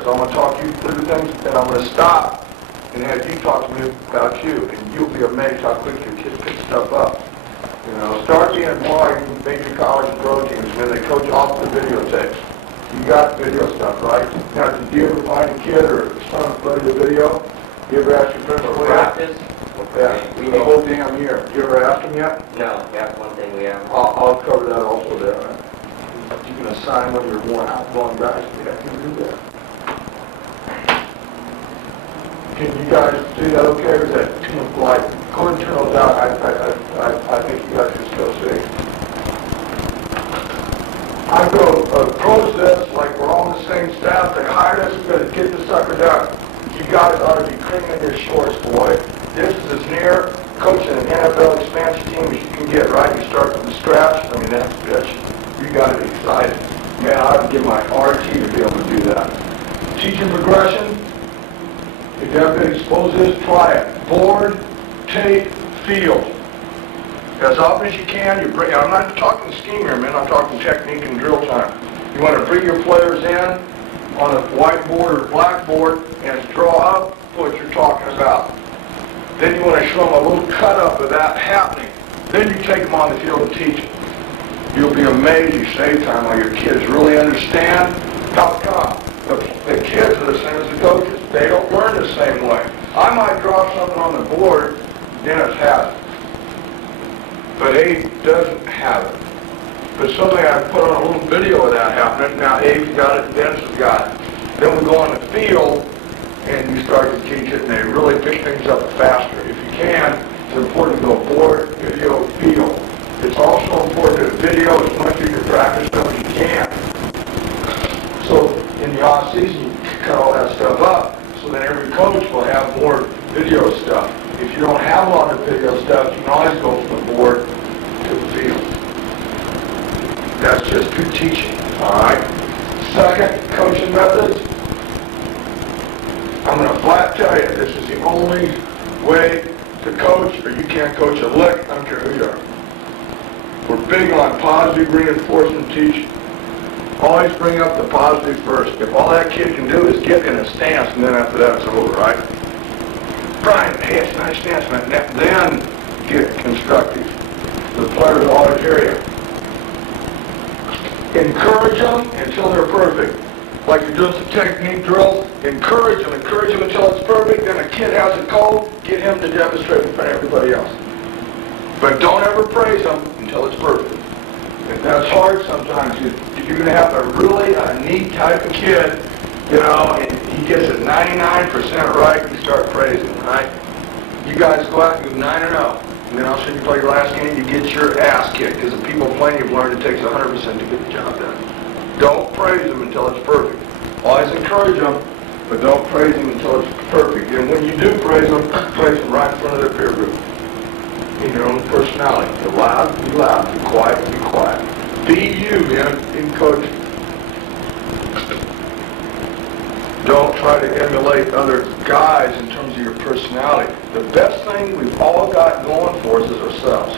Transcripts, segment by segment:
players. I'm going to talk you through things, and I'm going to stop and have you talk to me about you, and you'll be amazed how quick your kids pick stuff up. You know, start being more like major college and pro teams when they coach off the videotapes. You got video stuff, right? Now, did you ever find a kid or son play the video? You ever ask your friend to play practice? Yeah, the whole damn year. You ever asked them yet? No, that's one thing we have. I'll cover that also there. You can assign one of your more outgoing guys. Yeah, you can do that. Can you guys do that okay, or is that too much like, go internal doubt, I think you guys can still see. I go process like we're all the same staff, they hired us, we're going to get the sucker done. You guys ought to be creaming your shorts, boy. This is as near coaching an NFL expansion team as you can get, right? You start from scratch, I mean, that's bitch. You got to be excited. Man, I ought to give my RT to be able to do that. Teaching progression. If you haven't exposed this, try it. Board, tape, field. As often as you can, you bring, I'm not talking scheme here, man, I'm talking technique and drill time. You want to bring your players in on a whiteboard or blackboard and draw up what you're talking about. Then you want to show them a little cut up of that happening. Then you take them on the field and teach them. You'll be amazed you save time while your kids really understand how come. The kids are the same as the coaches. They don't learn the same way. I might draw something on the board, Dennis has it. But Abe doesn't have it. But suddenly I put on a little video of that happening. Now Abe's got it and Dennis has got it. Then we go on the field and you start to teach it and they really pick things up faster. If you can, it's important to go board, video, field. It's also important to video as much as you practice as you can. So in the off season, you cut all that stuff up so that every coach will have more video stuff. If you don't have a lot of video stuff, you can always go from the board to the field. That's just good teaching, all right? Second, coaching methods. I'm going to flat tell you, this is the only way to coach, or you can't coach a lick, I don't care who you are. We're big on positive reinforcement teaching. Always bring up the positive first. If all that kid can do is get in a stance, and then after that it's over, right? Brian, hey, it's a nice stance, man. Then get constructive. The players will always hear you. Encourage them until they're perfect. Like you're doing some technique drills, encourage them until it's perfect. Then a kid has a code, get him to demonstrate in front of everybody else. But don't ever praise them until it's perfect. If that's hard sometimes, you're going to have a really neat type of kid, you know, and he gets it 99% right, you start praising, right? You guys go out and go 9-0, and then I'll show you play your last game, you get your ass kicked, because the people playing you've learned it takes 100% to get the job done. Don't praise them until it's perfect. Always encourage them, but don't praise them until it's perfect. And when you do praise them right in front of their peer group. In your own personality. Be loud, be loud. Be quiet, be quiet. Be you, man, in coaching. Don't try to emulate other guys in terms of your personality. The best thing we've all got going for us is ourselves.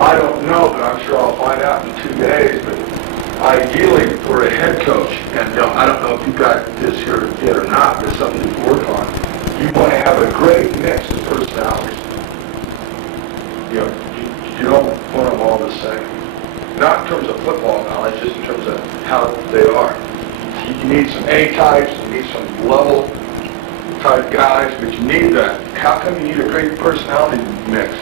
I don't know, but I'm sure I'll find out in 2 days, but ideally for a head coach, and I don't know if you got this here yet or not, but it's something to work on. You want to have a great mix of personalities. You know, you don't want them all the same. Not in terms of football knowledge, just in terms of how they are. You need some A-types, you need some level-type guys, but you need that. How come you need a great personality mix?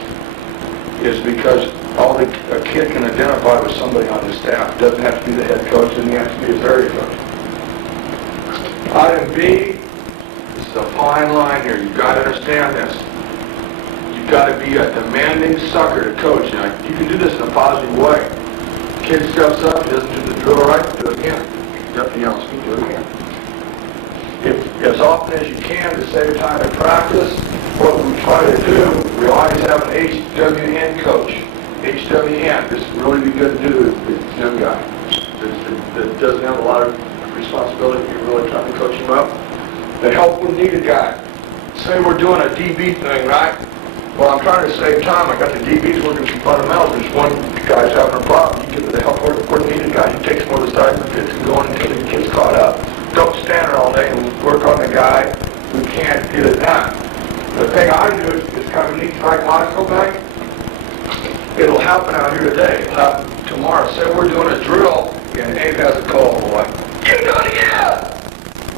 Is because a kid can identify with somebody on the staff. It doesn't have to be the head coach, and he has to be his area coach. Item B. It's a fine line here. You've got to understand this. You've got to be a demanding sucker to coach. Now, you can do this in a positive way. Kid steps up, he doesn't do the drill right, do it again. Nothing else, you do it again. If, as often as you can to save time in practice, what we try to do, we always have an HWN coach. HWN, this would really be good to do with this young guy that doesn't have a lot of responsibility. You're really trying to coach him up. The help when needed guy. Say we're doing a DB thing, right? Well, I'm trying to save time. I got the DBs working some fundamentals. There's one guy's having a problem. You give it the help when needed guy. He takes more of the side and fits and go in and take caught up. Don't stand there all day and work on the guy who can't get it done. The thing I do is kind of neat psychological thing. It'll happen out here today. It'll happen tomorrow. Say we're doing a drill and Abe has a call. Boy, you can do it again.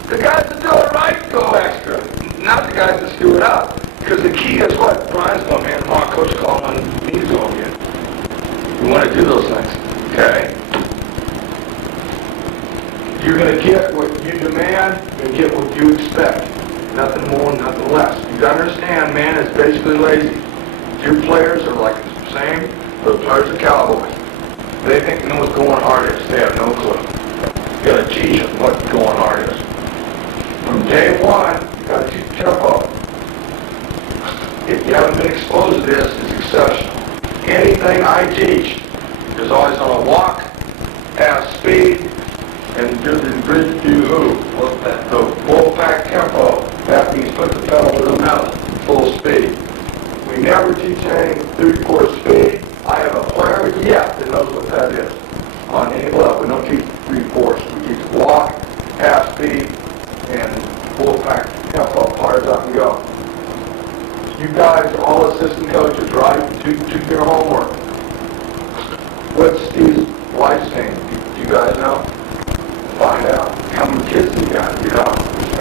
The guys that do it right go extra, not the guys that screw it up. Because the key is what? Brian's going, man, my coach called on he's going in. You want to do those things, okay? You're going to get what you demand and get what you expect. Nothing more, nothing less. You got to understand, man, it's basically lazy. Your players are like the same, but the players are Cowboys. They think they know what's going hard is. They have no clue. You got to teach them what going hard is. From day one, you got to teach tempo. If you haven't been exposed to this, it's exceptional. Anything I teach is always on a walk, half speed, and do the bridge do who? The full pack tempo. That means put the pedal to the metal, full speed. We never teach anything 3/4 speed. I have a player yet that knows what that is. On any level, we don't teach 3/4. We teach walk, half speed, and full pack tempo. Fires up and go. You guys, all assistant coaches, right? Do your homework. What's Steve's wife's name? Do you guys know? Find out. How many kids you got? You know?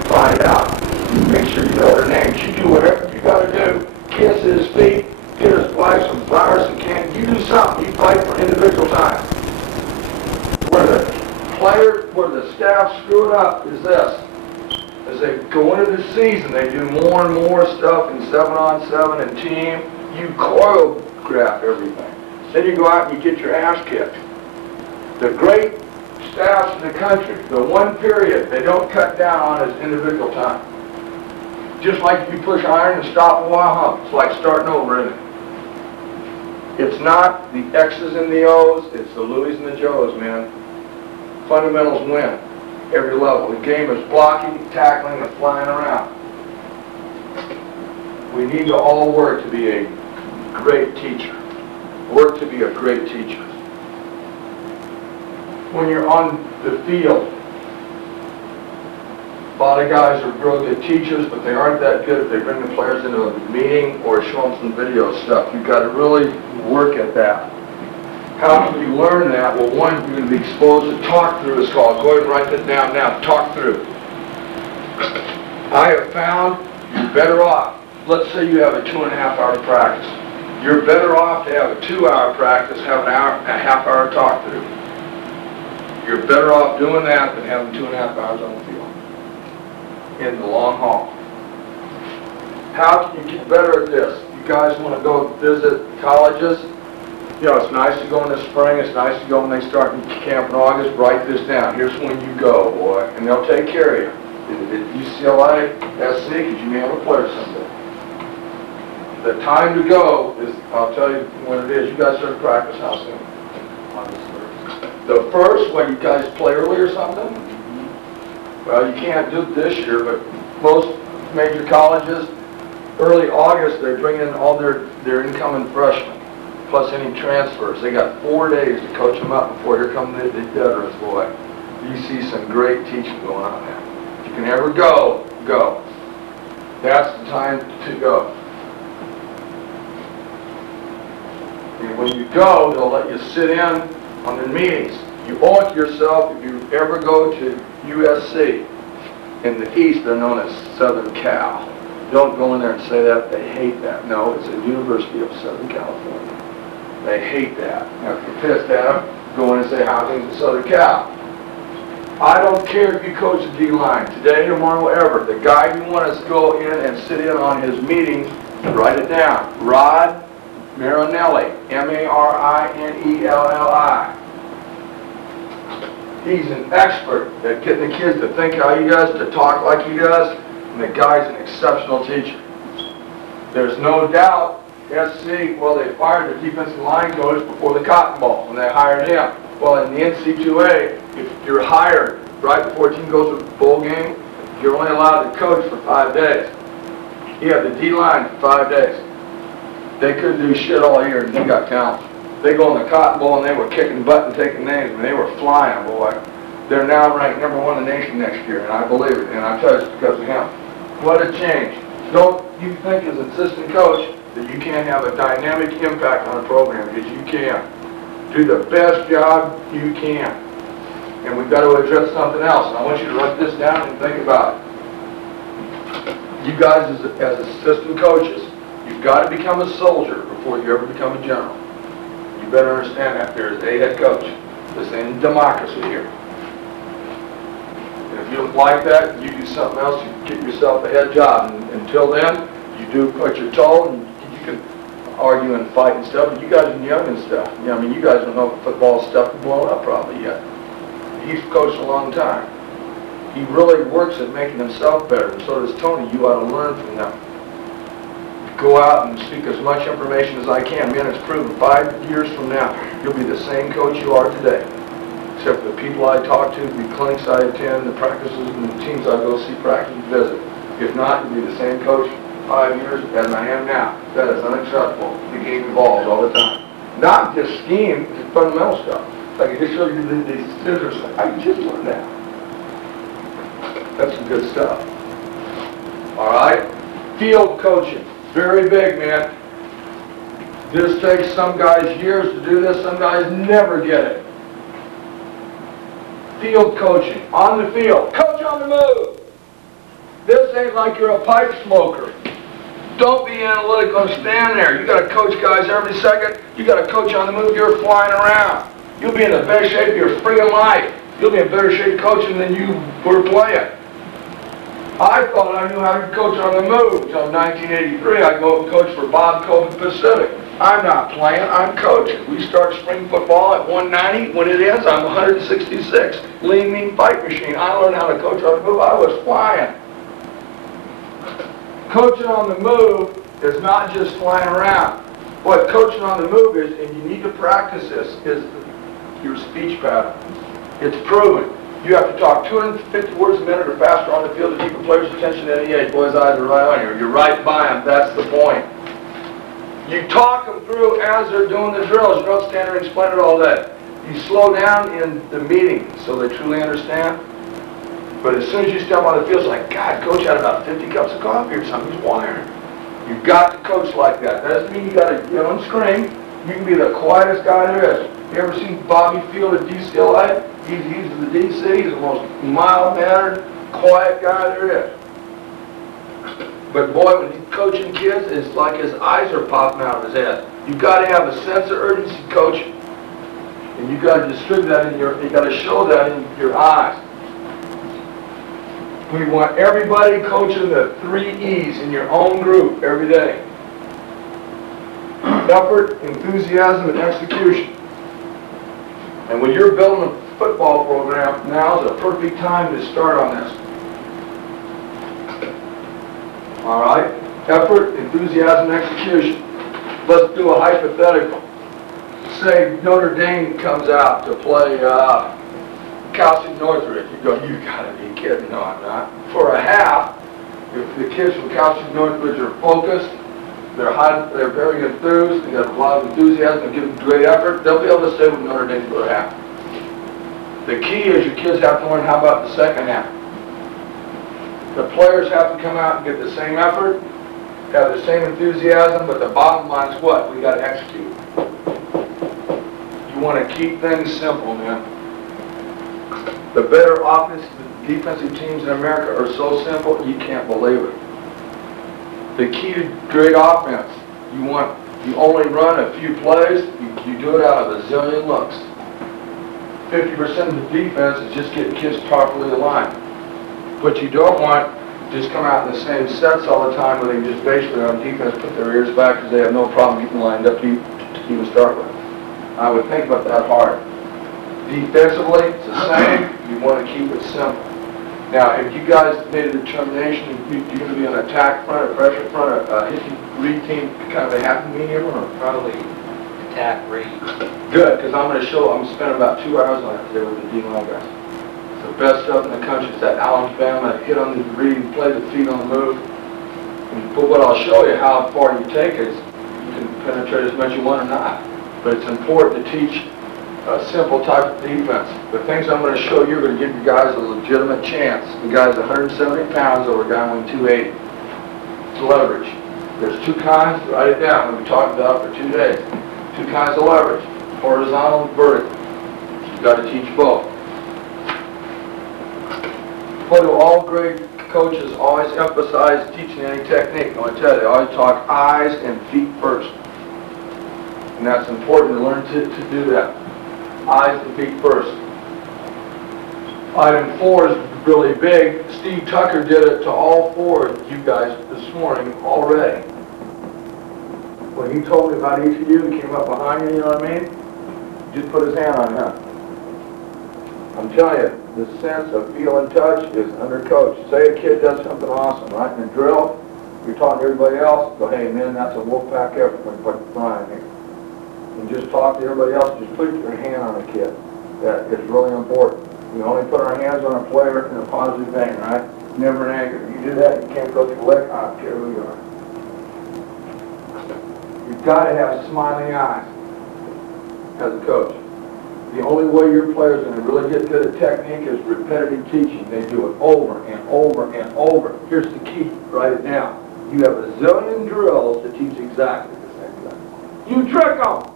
Find out. Make sure you know their names. You do whatever you got to do. Kiss his feet. Get his wife some flowers and candy. You do something. You fight for individual time. Where the staff screw it up is this. As they go into the season, they do more and more stuff in 7-on-7 and team. You choreograph everything. Then you go out and you get your ass kicked. The great staffs in the country, the one period they don't cut down on is individual time. Just like if you push iron and stop a while hump. It's like starting over, isn't it? It's not the X's and the O's, it's the Louis and the Joes, man. Fundamentals win. Every level. The game is blocking, tackling, and flying around. We need to all work to be a great teacher. Work to be a great teacher. When you're on the field, a lot of guys are really good teachers, but they aren't that good if they bring the players into a meeting or show them some video stuff. You've got to really work at that. How can you learn that? Well, one, you're going to be exposed to talk through is called. Go ahead and write that down now. Talk through. I have found you're better off. Let's say you have a 2.5-hour practice. You're better off to have a 2-hour practice, have a half-hour talk through. You're better off doing that than having 2.5 hours on the field in the long haul. How can you get better at this? You guys want to go visit colleges? You know, it's nice to go in the spring, it's nice to go when they start in camp in August. Write this down. Here's when you go, boy, and they'll take care of you. At UCLA, SC, because you may have a player someday. The time to go is, I'll tell you when it is. You guys start practice how soon? August 1st. The first, when you guys play early or something? Well, you can't do it this year, but most major colleges, early August, they're bringing in all their incoming freshmen. Plus any transfers. They got 4 days to coach them up before here come the veterans, boy. You see some great teaching going on there. If you can ever go, go. That's the time to go. And when you go, they'll let you sit in on the meetings. You owe it to yourself if you ever go to USC. In the East, they're known as Southern Cal. Don't go in there and say that. They hate that. No, it's the University of Southern California. They hate that. Now, if you're pissed at them, go in and say, how things in Southern Cal? I don't care if you coach the D-line, today, tomorrow, ever. The guy you want to go in and sit in on his meetings, write it down. Rod Marinelli, M-A-R-I-N-E-L-L-I. He's an expert at getting the kids to think how he does, to talk like he does, and the guy's an exceptional teacher. There's no doubt SC, well, they fired the defensive line coach before the Cotton Bowl when they hired him. Well, in the NC2A, if you're hired right before a team goes to the bowl game, you're only allowed to coach for 5 days. He had the D-line for 5 days. They couldn't do shit all year, and they got talent. They go in the Cotton Bowl, and they were kicking butt and taking names, and they were flying, boy. They're now ranked #1 in the nation next year, and I believe it, and I tell you it's because of him. What a change. Don't you think as assistant coach that you can't have a dynamic impact on a program, because you can. Do the best job you can. And we've got to address something else, and I want you to write this down and think about it. You guys as assistant coaches, you've got to become a soldier before you ever become a general. You better understand that. There's a head coach. This ain't democracy here. And if you don't like that, you do something else, you get yourself a head job. And until then, you do what you're told, and you can argue and fight and stuff, but you guys are young and stuff. You know, I mean, you guys don't know football stuff blown up probably yet. He's coached a long time. He really works at making himself better, and so does Tony. You ought to learn from them. Go out and speak as much information as I can. Man, it's proven 5 years from now, you'll be the same coach you are today. Except for the people I talk to, the clinics I attend, the practices, and the teams I go see practice and visit. If not, you'll be the same coach 5 years as I am now. That is unacceptable. The game evolves all the time. Not just scheme, it's fundamental stuff. Like I just showed you these scissors. I just learned that. That's some good stuff. All right? Field coaching. Very big, man. This takes some guys years to do this. Some guys never get it. Field coaching. On the field. Coach on the move. This ain't like you're a pipe smoker. Don't be analytical and stand there. You got to coach guys every second. You got to coach on the move. You're flying around. You'll be in the best shape of your friggin' life. You'll be in better shape coaching than you were playing. I thought I knew how to coach on the move until 1983. I go and coach for Bob Cope Pacific. I'm not playing, I'm coaching. We start spring football at 190. When it ends, I'm 166. Lean, mean fight machine. I learned how to coach on the move. I was flying. Coaching on the move is not just flying around. What coaching on the move is, and you need to practice this, is your speech pattern. It's proven. You have to talk 250 words a minute or faster on the field to keep the player's attention at any age. Boys' eyes are right on you. You're right by them. That's the point. You talk them through as they're doing the drills. You don't stand there and explain it all day. You slow down in the meeting so they truly understand. But as soon as you step on the field, it's like, God, Coach had about 50 cups of coffee or something. He's wired. You've got to coach like that. That doesn't mean you got to yell and scream. You can be the quietest guy there is. You ever seen Bobby Field at DCLA? He's the DC. He's the most mild-mannered, quiet guy there is. But boy, when he's coaching kids, it's like his eyes are popping out of his head. You've got to have a sense of urgency, coach. And you've got to distribute that you got to show that in your eyes. We want everybody coaching the 3 E's in your own group every day. Effort, enthusiasm, and execution. And when you're building a football program, now is a perfect time to start on this. All right? Effort, enthusiasm, and execution. Let's do a hypothetical. Say Notre Dame comes out to play Cal State Northridge. You go, you gotta be kidding. No, I'm not. For a half, if the kids from Cal State Northridge are focused, they're very enthused, they got a lot of enthusiasm, they give great effort, they'll be able to stay with Notre Dame for a half. The key is your kids have to learn how about the second half. The players have to come out and get the same effort, have the same enthusiasm, but the bottom line is what? We got to execute. You want to keep things simple, man. The better offensive and defensive teams in America are so simple, you can't believe it. The key to great offense, you only run a few plays, you do it out of a zillion looks. 50% of the defense is just getting kids properly aligned. What you don't want, just come out in the same sets all the time where they just basically on defense put their ears back because they have no problem getting lined up to even start with. I would think about that hard. Defensively, it's the same. You want to keep it simple. Now, if you guys made a determination, you're going to be an attack front, a pressure front, a hitting read team, kind of a happy medium, or Probably attack read. good, because I'm going to show. I'm spending about 2 hours on it today with the D-line guys. It's the best stuff in the country. It's that Alabama hit on the read, play the feet on the move. But what I'll show you, how far you take it, you can penetrate as much as you want or not. But it's important to teach a simple type of defense. The things I'm going to show you are going to give you guys a legitimate chance. The guy's 170 pounds over a guy weighing 280. It's leverage. There's two kinds, write it down, we've talked about for 2 days. Two kinds of leverage, horizontal and vertical. You've got to teach both. What do all great coaches always emphasize teaching any technique? I want to tell you, they always talk eyes and feet first. And that's important to learn to do that. Eyes and feet first. Item 4 is really big. Steve Tucker did it to all 4 of you guys this morning already. When he told me about each of you, he came up behind you, you know what I mean? Just put his hand on him. I'm telling you, the sense of feel and touch is undercoached. Say a kid does something awesome, right? In a drill, you're talking to everybody else, go, hey man, that's a Wolfpack effort, put Brian here. And just talk to everybody else, just put your hand on a kid. That is really important. We only put our hands on a player in a positive vein, right? Never in anger. You do that, you can't go through lick, I don't care who you are. You've got to have smiling eyes as a coach. The only way your players are going to really get good at technique is repetitive teaching. They do it over and over and over. Here's the key, write it down. You have a zillion drills to teach exactly the same thing. You trick them.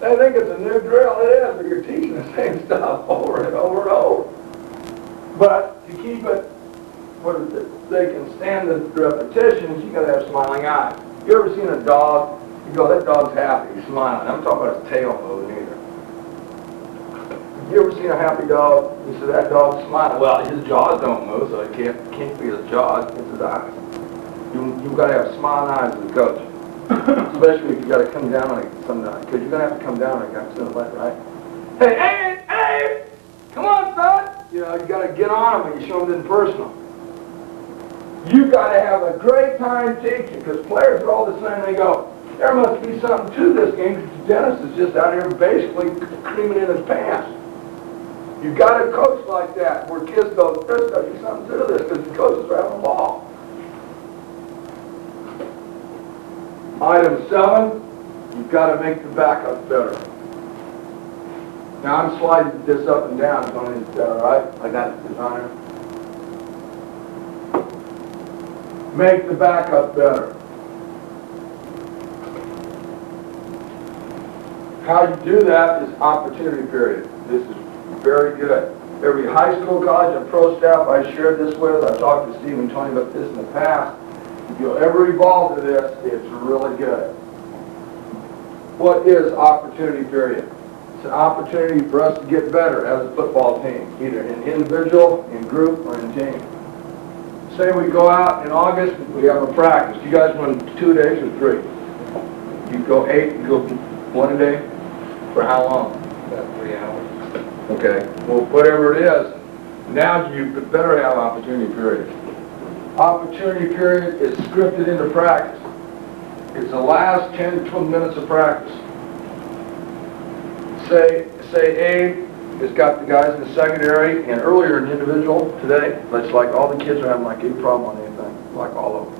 They think it's a new drill. It is, but you're teaching the same stuff over and over and over. But to keep it where they can stand the repetitions, you got to have smiling eyes. You ever seen a dog? You go, that dog's happy. He's smiling. I'm talking about his tail moving either. You ever seen a happy dog? You say that dog's smiling. Well, his jaws don't move, so it can't be his jaws. It's his eyes. You've got to have smiling eyes as a coach. Especially if you got to come down on it sometimes, because you're going to have to come down on it sooner or later, right? Hey, come on, son! You know, you got to get on them when you show them in personal. You got to have a great time teaching, because players are all the same. They go, there must be something to this game, because Dennis is just out here basically creaming in his pants. You got to coach like that, where kids go, there's got to be something to this, because the coaches are having a ball. Item 7, you've got to make the backup better. Now I'm sliding this up and down, Tony, all right? I got it, designer. Make the backup better. How you do that is opportunity period. This is very good. Every high school, college, and pro staff I shared this with, I've talked to Steve and Tony about this in the past. If you'll ever evolve to this, it's really good. What is opportunity period? It's an opportunity for us to get better as a football team, either in individual, in group, or in team. Say we go out in August, we have a practice. You guys run 2 days or 3? You go 8, you go 1 a day? For how long? About 3 hours. Okay, well, whatever it is, now you better have opportunity period. Opportunity period is scripted into practice. It's the last 10 to 12 minutes of practice. Say Abe has got the guys in the secondary and earlier in individual today, it's like all the kids are having like a problem on anything, like all of them.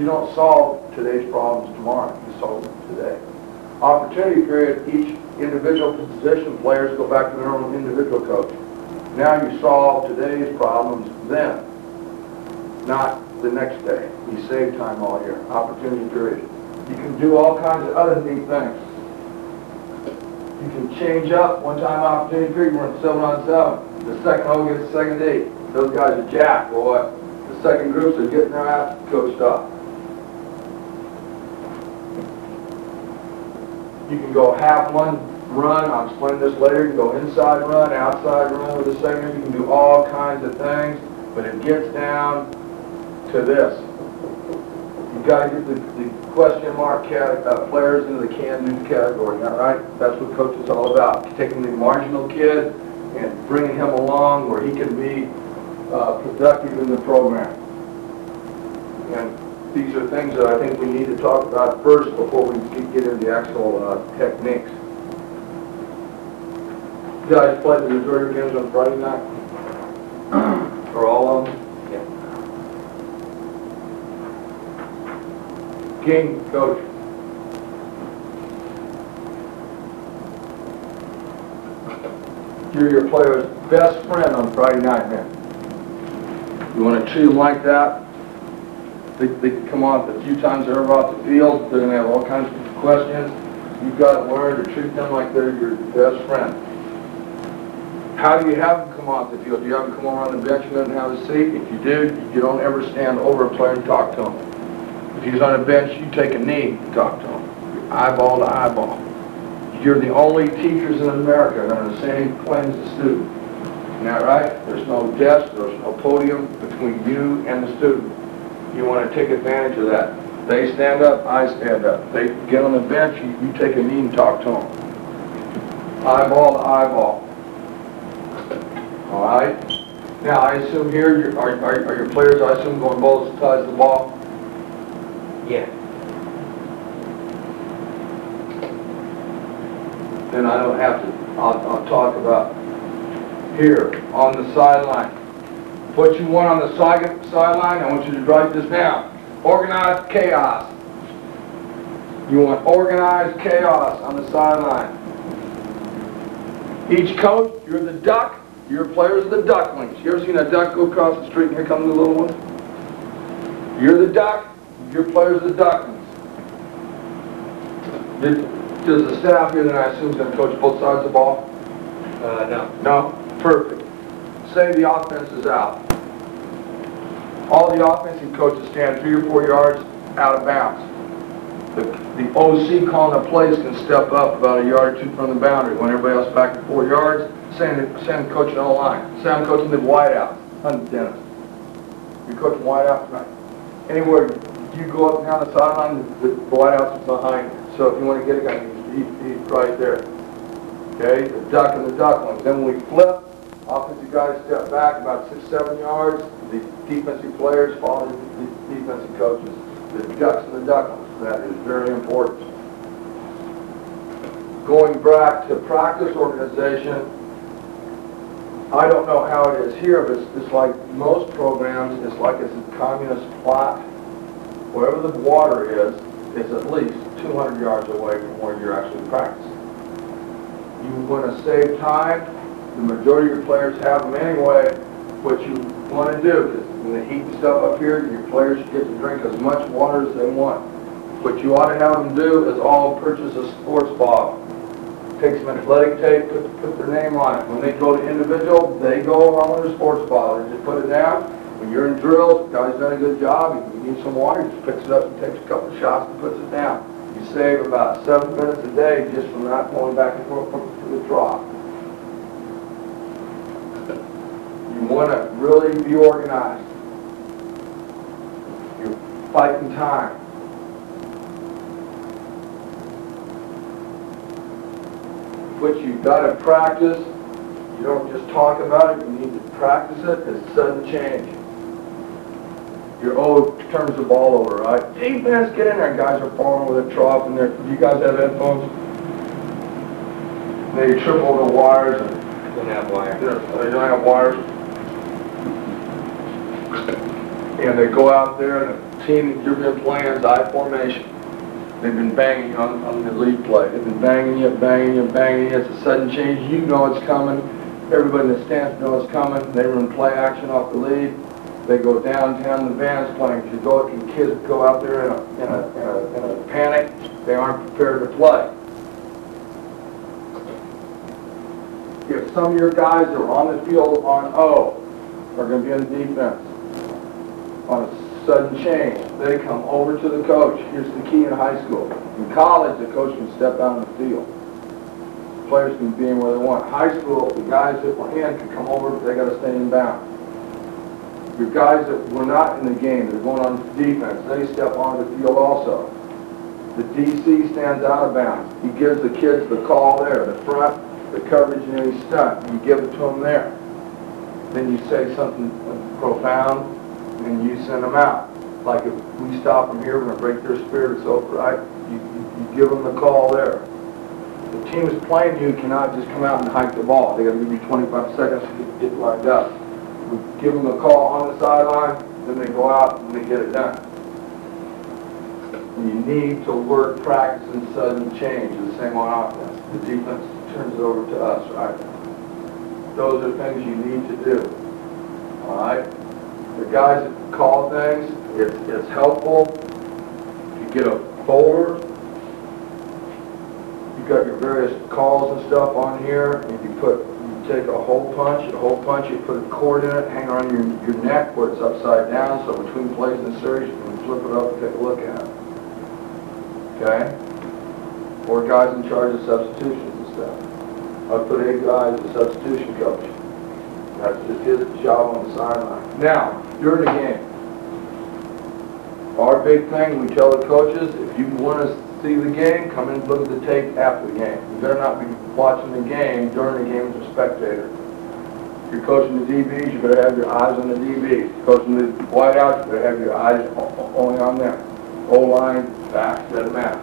You don't solve today's problems tomorrow, you solve them today. Opportunity period, each individual position players go back to their own individual coach. Now you solve today's problems then, not the next day. You save time all year. Opportunity period. You can do all kinds of other neat things. You can change up one-time opportunity period. We're in 7-on-7. The second hole gets the second 8. Those guys are jacked, boy. The second groups are getting their ass coached up. You can go half one run. I'll explain this later. You can go inside run, outside run with the second. You can do all kinds of things, but it gets down to this. You've got to get the question mark players into the can-do category, all right? That's what coach is all about. Taking the marginal kid and bringing him along where he can be productive in the program. And these are things that I think we need to talk about first before we get into the actual techniques. You guys play the majority games on Friday night? Or all of them? King, coach. You're your player's best friend on Friday night, man. You want to treat them like that? They can come off a few times they're off the field. They're going to have all kinds of questions. You've got to learn to treat them like they're your best friend. How do you have them come off the field? Do you have them come over on the bench and let them have a seat? If you do, you don't ever stand over a player and talk to him. If he's on a bench, you take a knee and talk to him. Eyeball to eyeball. You're the only teachers in America that are on the same plane as the student. Isn't that right? There's no desk, there's no podium between you and the student. You want to take advantage of that. They stand up, I stand up. They get on the bench, you take a knee and talk to them. Eyeball to eyeball. All right? Now, I assume here, are your players, I assume, going both sides of the ball? Yeah. Then I don't have to, I'll talk about here on the sideline. What you want on the sideline, I want you to write this down. Organized chaos. You want organized chaos on the sideline. Each coach, you're the duck, your players are the ducklings. You ever seen a duck go across the street and here come the little ones? You're the duck, your players are the ducklings. Does the staff here that I assume is going to coach both sides of the ball? No. No? Perfect. Say the offense is out. All the offensive coaches stand 3 or 4 yards out of bounds. The OC calling the plays can step up about a yard or two from the boundary when everybody else back to 4 yards. Send coaching on the line. Say I'm coaching the wideout. Hunt Dennis. You're coaching wideout tonight. Anywhere you go up and down the sideline, the wideout's behind you. So if you want to get a guy, he's right there. Okay, the duck and the ducklings. Then when we flip, offensive guys step back about 6, 7 yards. The defensive players follow the defensive coaches. The ducks and the ducklings. That is very important. Going back to practice organization, I don't know how it is here, but it's like most programs, it's like it's a communist plot. Wherever the water is at least 200 yards away from where you're actually practicing. You want to save time. The majority of your players have them anyway. What you want to do, because when the heat and stuff up here, your players get to drink as much water as they want. What you ought to have them do is all purchase a sports bottle. Take some athletic tape, put their name on it. When they go to individual, they go along with their sports bottle. They just put it down. When you're in drills, the guy's done a good job. If you need some water, he just picks it up and takes a couple of shots and puts it down. You save about 7 minutes a day just from not going back and forth to the trough. You want to really be organized. You're fighting time. What you've got to practice, you don't just talk about it, you need to practice it, is sudden change. Your O turns the ball over, right? Defense, get in there. Guys are falling with a trough in there. Do you guys have headphones? They trip over the wires. And Don't have wire. they don't have wires. And they go out there, and the team that you've been playing is I formation. They've been banging you on the lead play. They've been banging you, banging you, banging you. It's a sudden change. You know it's coming. Everybody in the stands knows it's coming. They run play action off the lead. They go downtown, the band's playing. Kids go out there in a panic. They aren't prepared to play. If some of your guys that are on the field on O are going to be in the defense, on a sudden change, they come over to the coach. Here's the key in high school. In college, the coach can step out on the field. Players can be in where they want. High school, the guys that were in can come over, but they got to stay in bounds. Your guys that were not in the game, they're going on defense, they step onto the field also. The DC stands out of bounds. He gives the kids the call there, the front, the coverage, and any stunt. You give it to them there. Then you say something profound, and you send them out. Like if we stop them here, we're going to break their spirit, so right? You give them the call there. The team is playing you cannot just come out and hike the ball. They got to give you 25 seconds to get lined up. We give them a call on the sideline, then they go out and they get it done. And you need to work, practice, and sudden change. The same on offense. The defense turns it over to us, right? those are things you need to do. All right? The guys that call things, it's helpful. You get a folder. You got your various calls and stuff on here. And you take a hole punch, you put a cord in it, hang on your neck where it's upside down, so between plays and series you can flip it up and take a look at it. Okay? 4 guys in charge of substitutions and stuff. I put 8 guys as a substitution coach. That's just his job on the sideline. Now, during the game, our big thing, we tell the coaches, if you want to see the game, come in and look at the tape after the game. You better not be watching the game during the game as a spectator. If you're coaching the DBs, you better have your eyes on the DBs. Coaching the wideouts, you better have your eyes only on them. O-line, back, doesn't matter.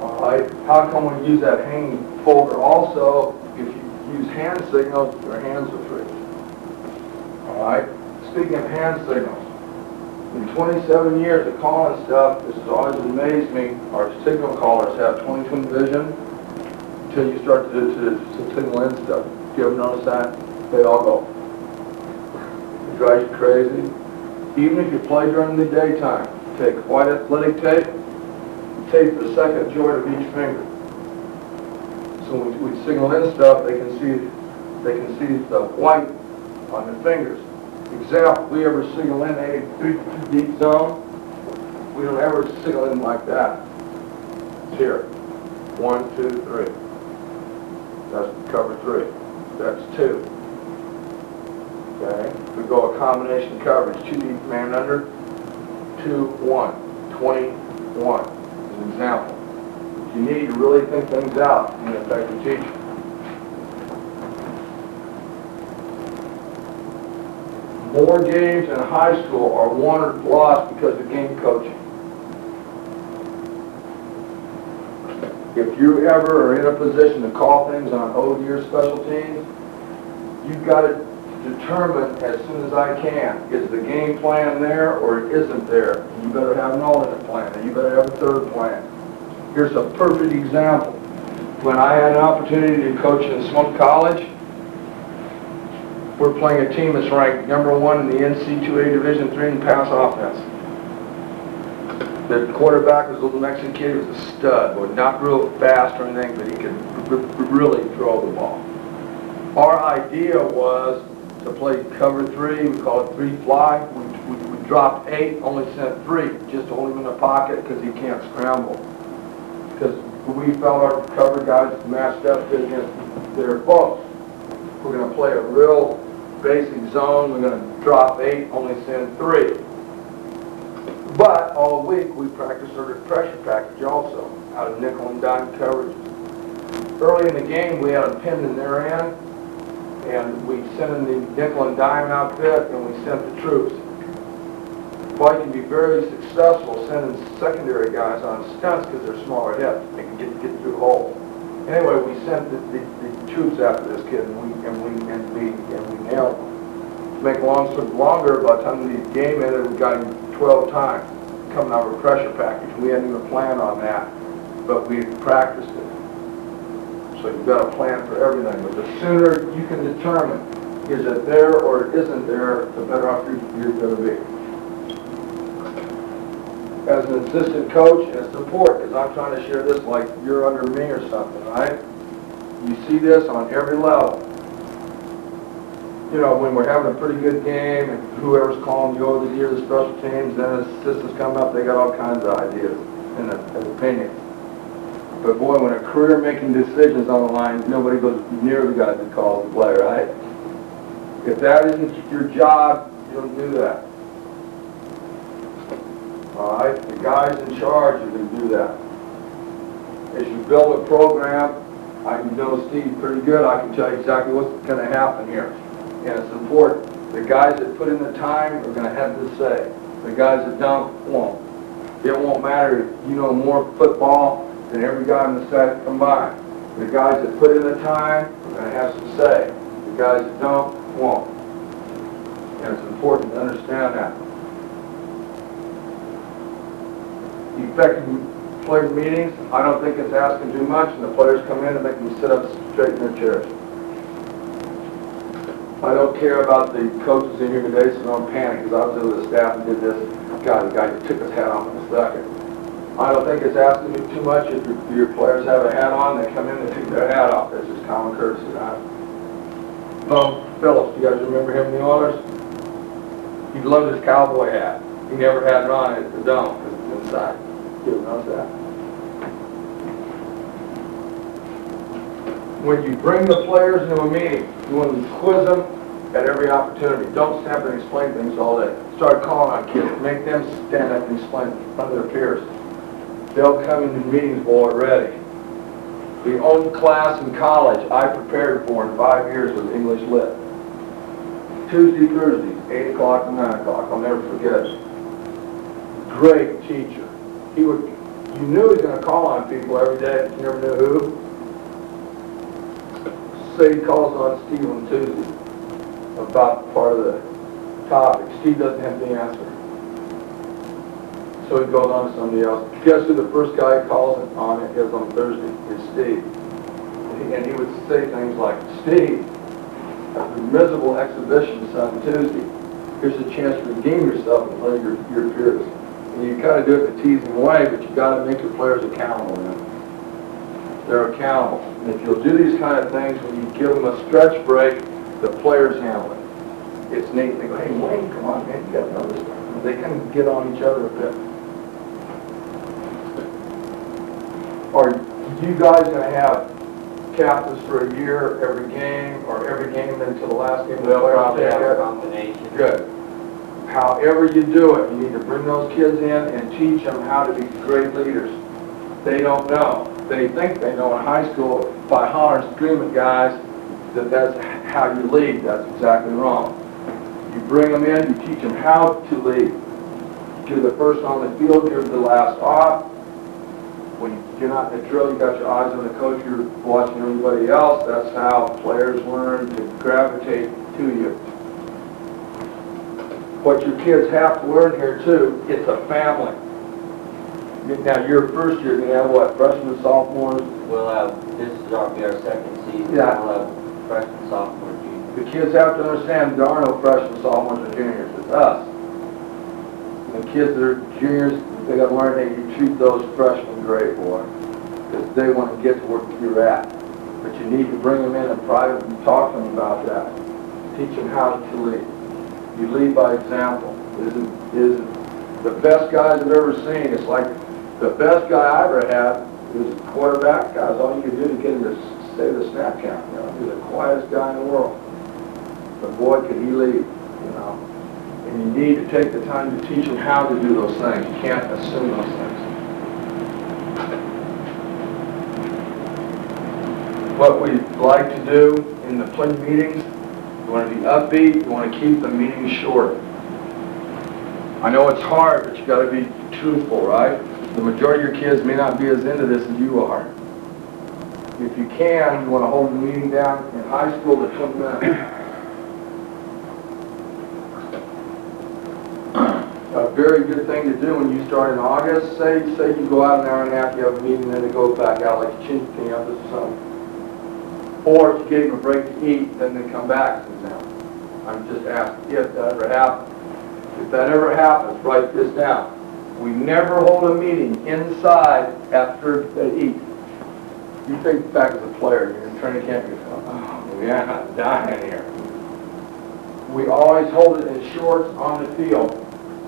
All right. How come we use that hanging folder also? If you use hand signals, your hands are free. All right. Speaking of hand signals, in 27 years of calling stuff, this has always amazed me. Our signal callers have 20/20 vision until you start to signal in stuff. Do you ever notice that? They all go. It drives you crazy. Even if you play during the daytime, take white athletic tape, tape the second joint of each finger. So when we signal in stuff, they can see the white on the fingers. Example, we ever signal in a 3 deep zone, we don't ever signal in like that. It's here. 1, 2, 3. That's cover 3. That's 2. Okay? We go a combination coverage. 2 deep man under. 2, 1. 21. As an example. You need to really think things out in an effective teacher. More games in high school are won or lost because of game coaching. If you ever are in a position to call things on OD or special teams, you've got to determine as soon as I can, is the game plan there or it isn't there? You better have an alternate plan, and you better have a third plan. Here's a perfect example. When I had an opportunity to coach in Smoke College, we're playing a team that's ranked #1 in the NC2A Division III in pass offense. The quarterback was a little Mexican kid. He was a stud, but not real fast or anything, but he could really throw the ball. Our idea was to play cover 3. We call it 3 fly. We dropped 8, only sent 3, just to hold him in the pocket because he can't scramble. Because we felt our cover guys matched up against their folks. We're going to play a real basic zone. We're going to drop 8, only send 3. But all week we practiced our pressure package also, out of nickel and dime coverage. Early in the game we had a pin in their end, and we sent in the nickel and dime outfit, and we sent the troops. Well, you can be very successful sending secondary guys on stunts because they're smaller hips. They can get through holes. Anyway, we sent the troops after this kid, and we nailed him. To make a long story longer, by the time the game ended, we got him 12 times coming out of a pressure package. We hadn't even planned on that, but we practiced it. So you've got a plan for everything. But the sooner you can determine is it there or it isn't there, the better off you're going to be. As an assistant coach and support, because I'm trying to share this like you're under me or something, right? You see this on every level. You know, when we're having a pretty good game and whoever's calling you over the year, the special teams, then assistants come up, they got all kinds of ideas and opinions. But boy, when a career making decisions on the line, nobody goes near the guy that calls the play, right? If that isn't your job, you don't do that. All right, the guys in charge are going to do that. As you build a program, I know Steve pretty good. I can tell you exactly what's going to happen here. And it's important. The guys that put in the time are going to have this say. The guys that don't, won't. It won't matter if you know more football than every guy in the set combined. The guys that put in the time are going to have some say. The guys that don't, won't. And it's important to understand that. Effective player meetings, I don't think it's asking too much, and the players come in and make them sit up straight in their chairs. I don't care about the coaches in here today, so don't panic, because I was with the staff and did this. God, the guy took his hat off in a second. I don't think it's asking you too much. If your players have a hat on, they come in and take their hat off. That's just common courtesy, right? Phillips, you guys remember him in the Oilers? He loved his cowboy hat. He never had it on at the dome, because it's inside. You knows that. When you bring the players into a meeting, you want to quiz them at every opportunity. Don't stand up and explain things all day. Start calling on kids. Make them stand up and explain in front of their peers. They'll come into meetings already. The only class in college I prepared for in 5 years was English Lit. Tuesday, Thursdays, 8 o'clock and 9 o'clock. I'll never forget it. Great teacher. You knew he was going to call on people every day, but you never knew who. Say he calls on Steve on Tuesday about part of the topic. Steve doesn't have the answer. So he goes on to somebody else. Guess who the first guy calls on it is on Thursday? It's Steve. And he would say things like, Steve, after miserable exhibitions on Tuesday, here's a chance to redeem yourself and play your peers. And you kind of do it in a teasing way, but you got to make your players accountable now. They're accountable. And if you'll do these kind of things, when you give them a stretch break, the players handle it. It's neat. They go, hey, Wayne, come on, man, you got to know this stuff. They kind of get on each other a bit. Are you guys going to have captains for a year every game, or every game until the last game? We'll probably have a combination. Good. However you do it, you need to bring those kids in and teach them how to be great leaders. They don't know. They think they know in high school by hollering and screaming at guys that that's how you lead. That's exactly wrong. You bring them in, you teach them how to lead. You're the first on the field, you're the last off. When you're not in the drill, you got your eyes on the coach, you're watching everybody else. That's how players learn to gravitate to you. What your kids have to learn here too, it's a family. Now your first year, you're going to have what, freshmen, sophomores? We'll have, this is our second season. Yeah. We'll have freshmen, sophomore, junior. The kids have to understand there are no freshmen, sophomores, and juniors. It's us. The kids that are juniors, they got to learn how you treat those freshmen great, boy, because they want to get to where you're at. But you need to bring them in private and talk to them about that. Teach them how to lead. You lead by example. Isn't the best guys I've ever seen? It's like the best guy I ever had was a quarterback. Guys, all you could do to get him to say the snap count. You know, he was the quietest guy in the world. But boy, could he lead. You know. And you need to take the time to teach them how to do those things. You can't assume those things. What we like to do in the play meetings, you want to be upbeat, you want to keep the meetings short. I know it's hard, but you got to be truthful, right? The majority of your kids may not be as into this as you are. If you can, you want to hold the meeting down in high school to 20 minutes. A very good thing to do when you start in August, say you go out an hour and a half, you have a meeting, then they go back out like a chin campus or something. Or if you gave them a break to eat, then they come back, for example. I'm just asking if that ever happens. If that ever happens, write this down. We never hold a meeting inside after they eat. You think back as a player, you're in training camp, you're going, oh, yeah, I'm dying here. We always hold it in shorts on the field.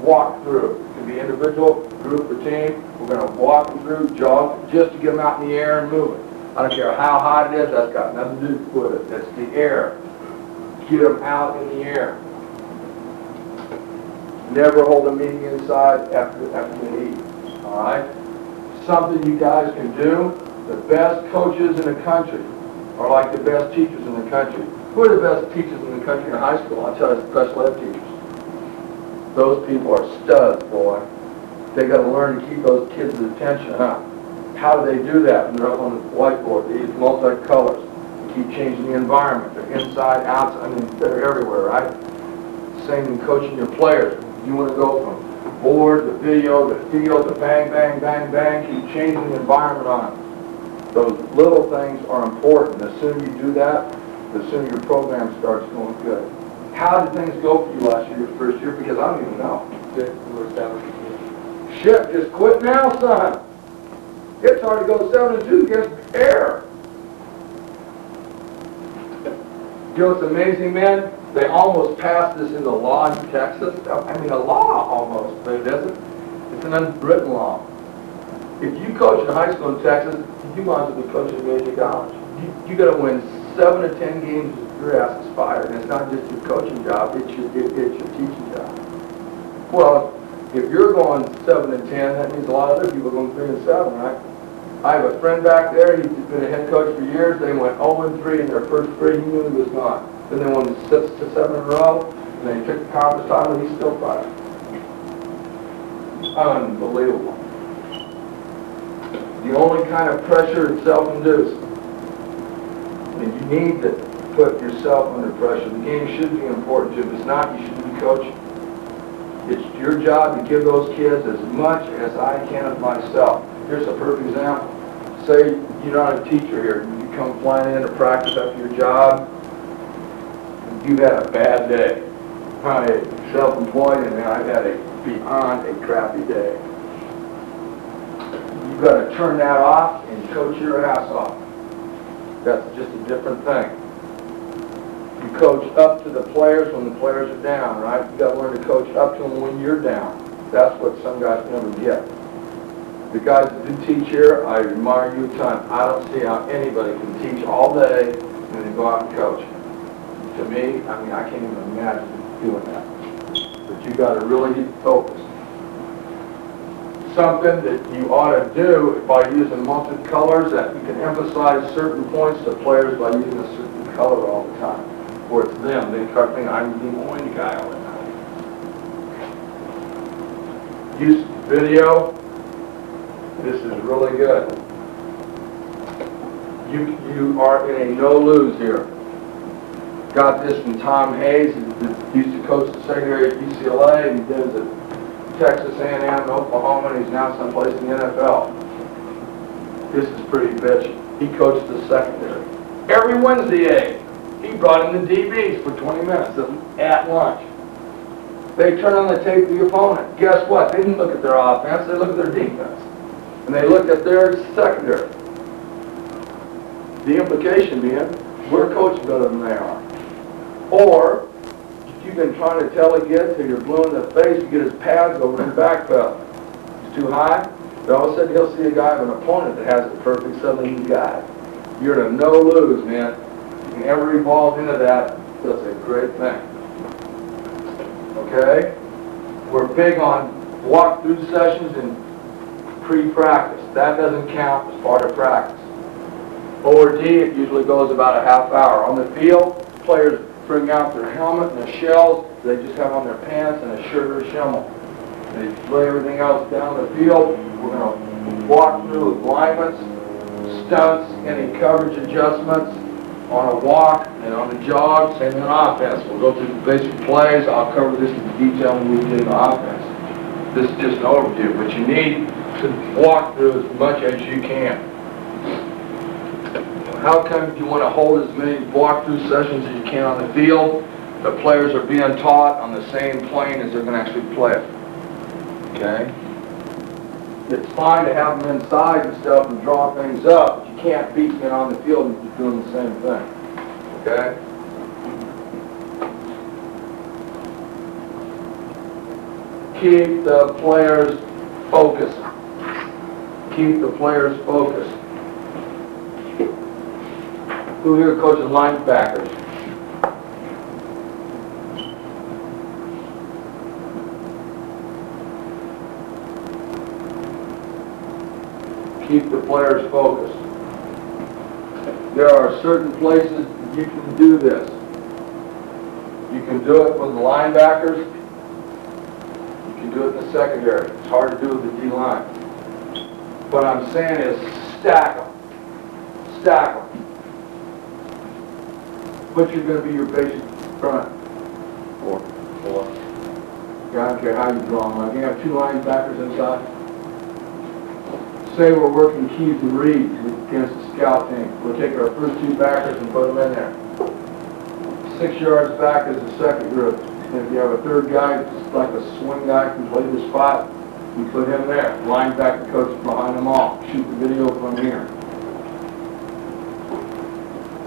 Walk through. It can be individual, group, or team. We're going to walk them through, jog, just to get them out in the air and move it. I don't care how hot it is, that's got nothing to do with it. It's the air. Get them out in the air. Never hold a meeting inside after they eat. All right? Something you guys can do. The best coaches in the country are like the best teachers in the country. Who are the best teachers in the country in high school? I'll tell you, special ed teachers. Those people are studs, boy. They got to learn to keep those kids' attention, huh? How do they do that when they're up on the whiteboard? They use multicolors. They keep changing the environment. They're inside, outside, I mean, they're everywhere, right? Same in coaching your players. You want to go from the board, the video, the field, the bang, bang, bang, bang, keep changing the environment on it. Those little things are important. The sooner you do that, the sooner your program starts going good. How did things go for you last year, your first year? Because I don't even know. Good, we're 7-2. Shit, just quit now, son. It's hard to go 7-2 against air. You know what's amazing, man? They almost passed this into law in Texas. I mean, a law almost, but it isn't. It's an unwritten law. If you coach in high school in Texas, you might as well be coaching at major college. You got to win 7 to 10 games with your ass is fired. And it's not just your coaching job, it's your teaching job. Well, if you're going 7 and 10, that means a lot of other people are going 3 and 7, right? I have a friend back there, he's been a head coach for years. They went 0 and 3 in their first 3, he knew he was gone. Then they won 6 to 7 in a row, and they took the conference title, and he's still fired. Unbelievable. The only kind of pressure is self-induced. And you need to put yourself under pressure. The game should be important to you. If it's not, you shouldn't be coaching. It's your job to give those kids as much as I can of myself. Here's a perfect example. Say you're not a teacher here. You come flying in to practice after your job. You've had a bad day. I'm self-employed, and I've had a beyond a crappy day. You've got to turn that off and coach your ass off. That's just a different thing. You coach up to the players when the players are down, right? You got to learn to coach up to them when you're down. That's what some guys never get. The guys that do teach here, I admire you a ton. I don't see how anybody can teach all day and then go out and coach. To me, I mean, I can't even imagine doing that. But you got to really get focused. Something that you ought to do by using multi-colors, that you can emphasize certain points to players by using a certain color all the time. Or it's them. They start thinking, I'm the orange guy all the time. Use video. This is really good. You are in a no-lose here. Got this from Tom Hayes, who used to coach the secondary at UCLA, and he does it Texas A&M and Oklahoma, and he's now someplace in the NFL. This is pretty bitchy. He coached the secondary. Every Wednesday, he brought in the DBs for 20 minutes at lunch. They turn on the tape of the opponent. Guess what? They didn't look at their offense, they looked at their defense. And they looked at their secondary. The implication being, we're coaching better than they are. Or, you've been trying to tell a kid till you're blue in the face to get his pads over his back pedal. It's too high. Then all of a sudden he'll see a guy of an opponent that has it perfect, suddenly he's got it. You're in a no-lose, man. You can ever evolve into that. That's a great thing. Okay? We're big on walk-through sessions and pre-practice. That doesn't count as part of practice. ORD, it usually goes about a half hour. On the field, players bring out their helmet and their shells. They just have on their pants and a shirt or a shimmel. They lay everything else down the field. We're going to walk through alignments, stunts, any coverage adjustments on a walk and on a jog, same in offense. We'll go through the basic plays. I'll cover this in detail when we get into offense. This is just an overview, but you need to walk through as much as you can. How come you want to hold as many walk-through sessions as you can on the field? The players are being taught on the same plane as they're going to actually play it. Okay? It's fine to have them inside and stuff and draw things up, but you can't beat them on the field and keep doing the same thing. Okay? Keep the players focused. Keep the players focused. Who here coaches linebackers? Keep the players focused. There are certain places you can do this. You can do it with the linebackers. You can do it in the secondary. It's hard to do with the D-line. What I'm saying is stack them. Stack them. Which is going to be your basic front? 4. Okay, I don't care how you draw them. You have two linebackers inside. Say we're working keys and reads against the scout team. We'll take our first two backers and put them in there. 6 yards back is the second group. And if you have a third guy, just like a swing guy who can play the spot, you put him there. Linebacker coach behind them all. Shoot the video from here.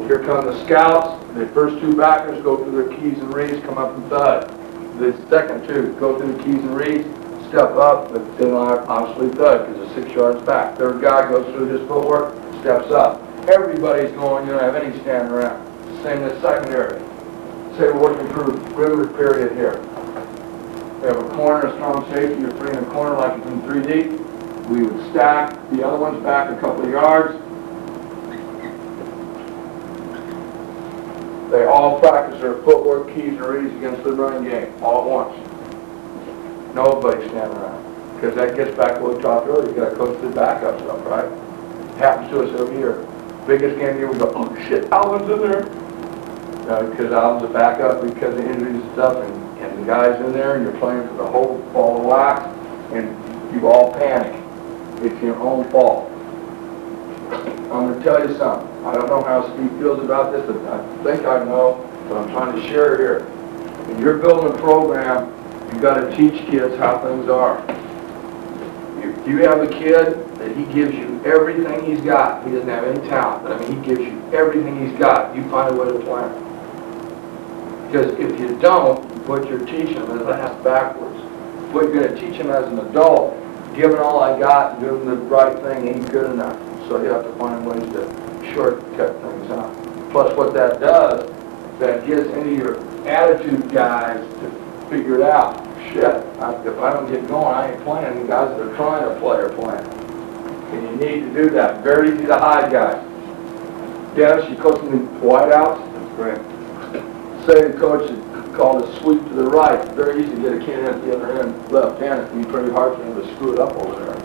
Here come the scouts. The first two backers go through their keys and reads, come up and thud. The second two go through the keys and reads, step up, but they don't obviously thud because it's 6 yards back. Third guy goes through his footwork, steps up. Everybody's going, you don't have any standing around. Same as secondary. Say we're working through perimeter period here. We have a corner, a strong safety, you're free in a corner like it's in 3 deep. We would stack the other ones back a couple of yards. They all practice their footwork, keys, and reads against the running game, all at once. Nobody standing around. Because that gets back to what we talked earlier. You got to coach the backup stuff, right? Happens to us every year. Biggest game here, we go, oh shit, Alvin's in there. Because Alvin's a backup because of injuries and stuff, and the guy's in there, and you're playing for the whole ball of wax, and you all panic. It's your own fault. I'm going to tell you something. I don't know how Steve feels about this, but I think I know, but I'm trying to share it here. When you're building a program, you've got to teach kids how things are. If you have a kid that he gives you everything he's got, he doesn't have any talent, but I mean he gives you everything he's got, you find a way to plan. Because if you don't, what you're teaching him is ass backwards. What you're going to teach him as an adult, giving all I got and doing the right thing ain't good enough. So you have to find ways to shortcut things out. Plus what that does, that gives any of your attitude guys to figure it out. Shit, if I don't get going, I ain't playing. The guys that are trying to play are playing. And you need to do that. Very easy to hide, guys. Dennis, you coaching the wideouts? That's great. Say the coach called a sweep to the right. It's very easy to get a kid at the other end, left hand. It's going to be pretty hard for him to screw it up over there.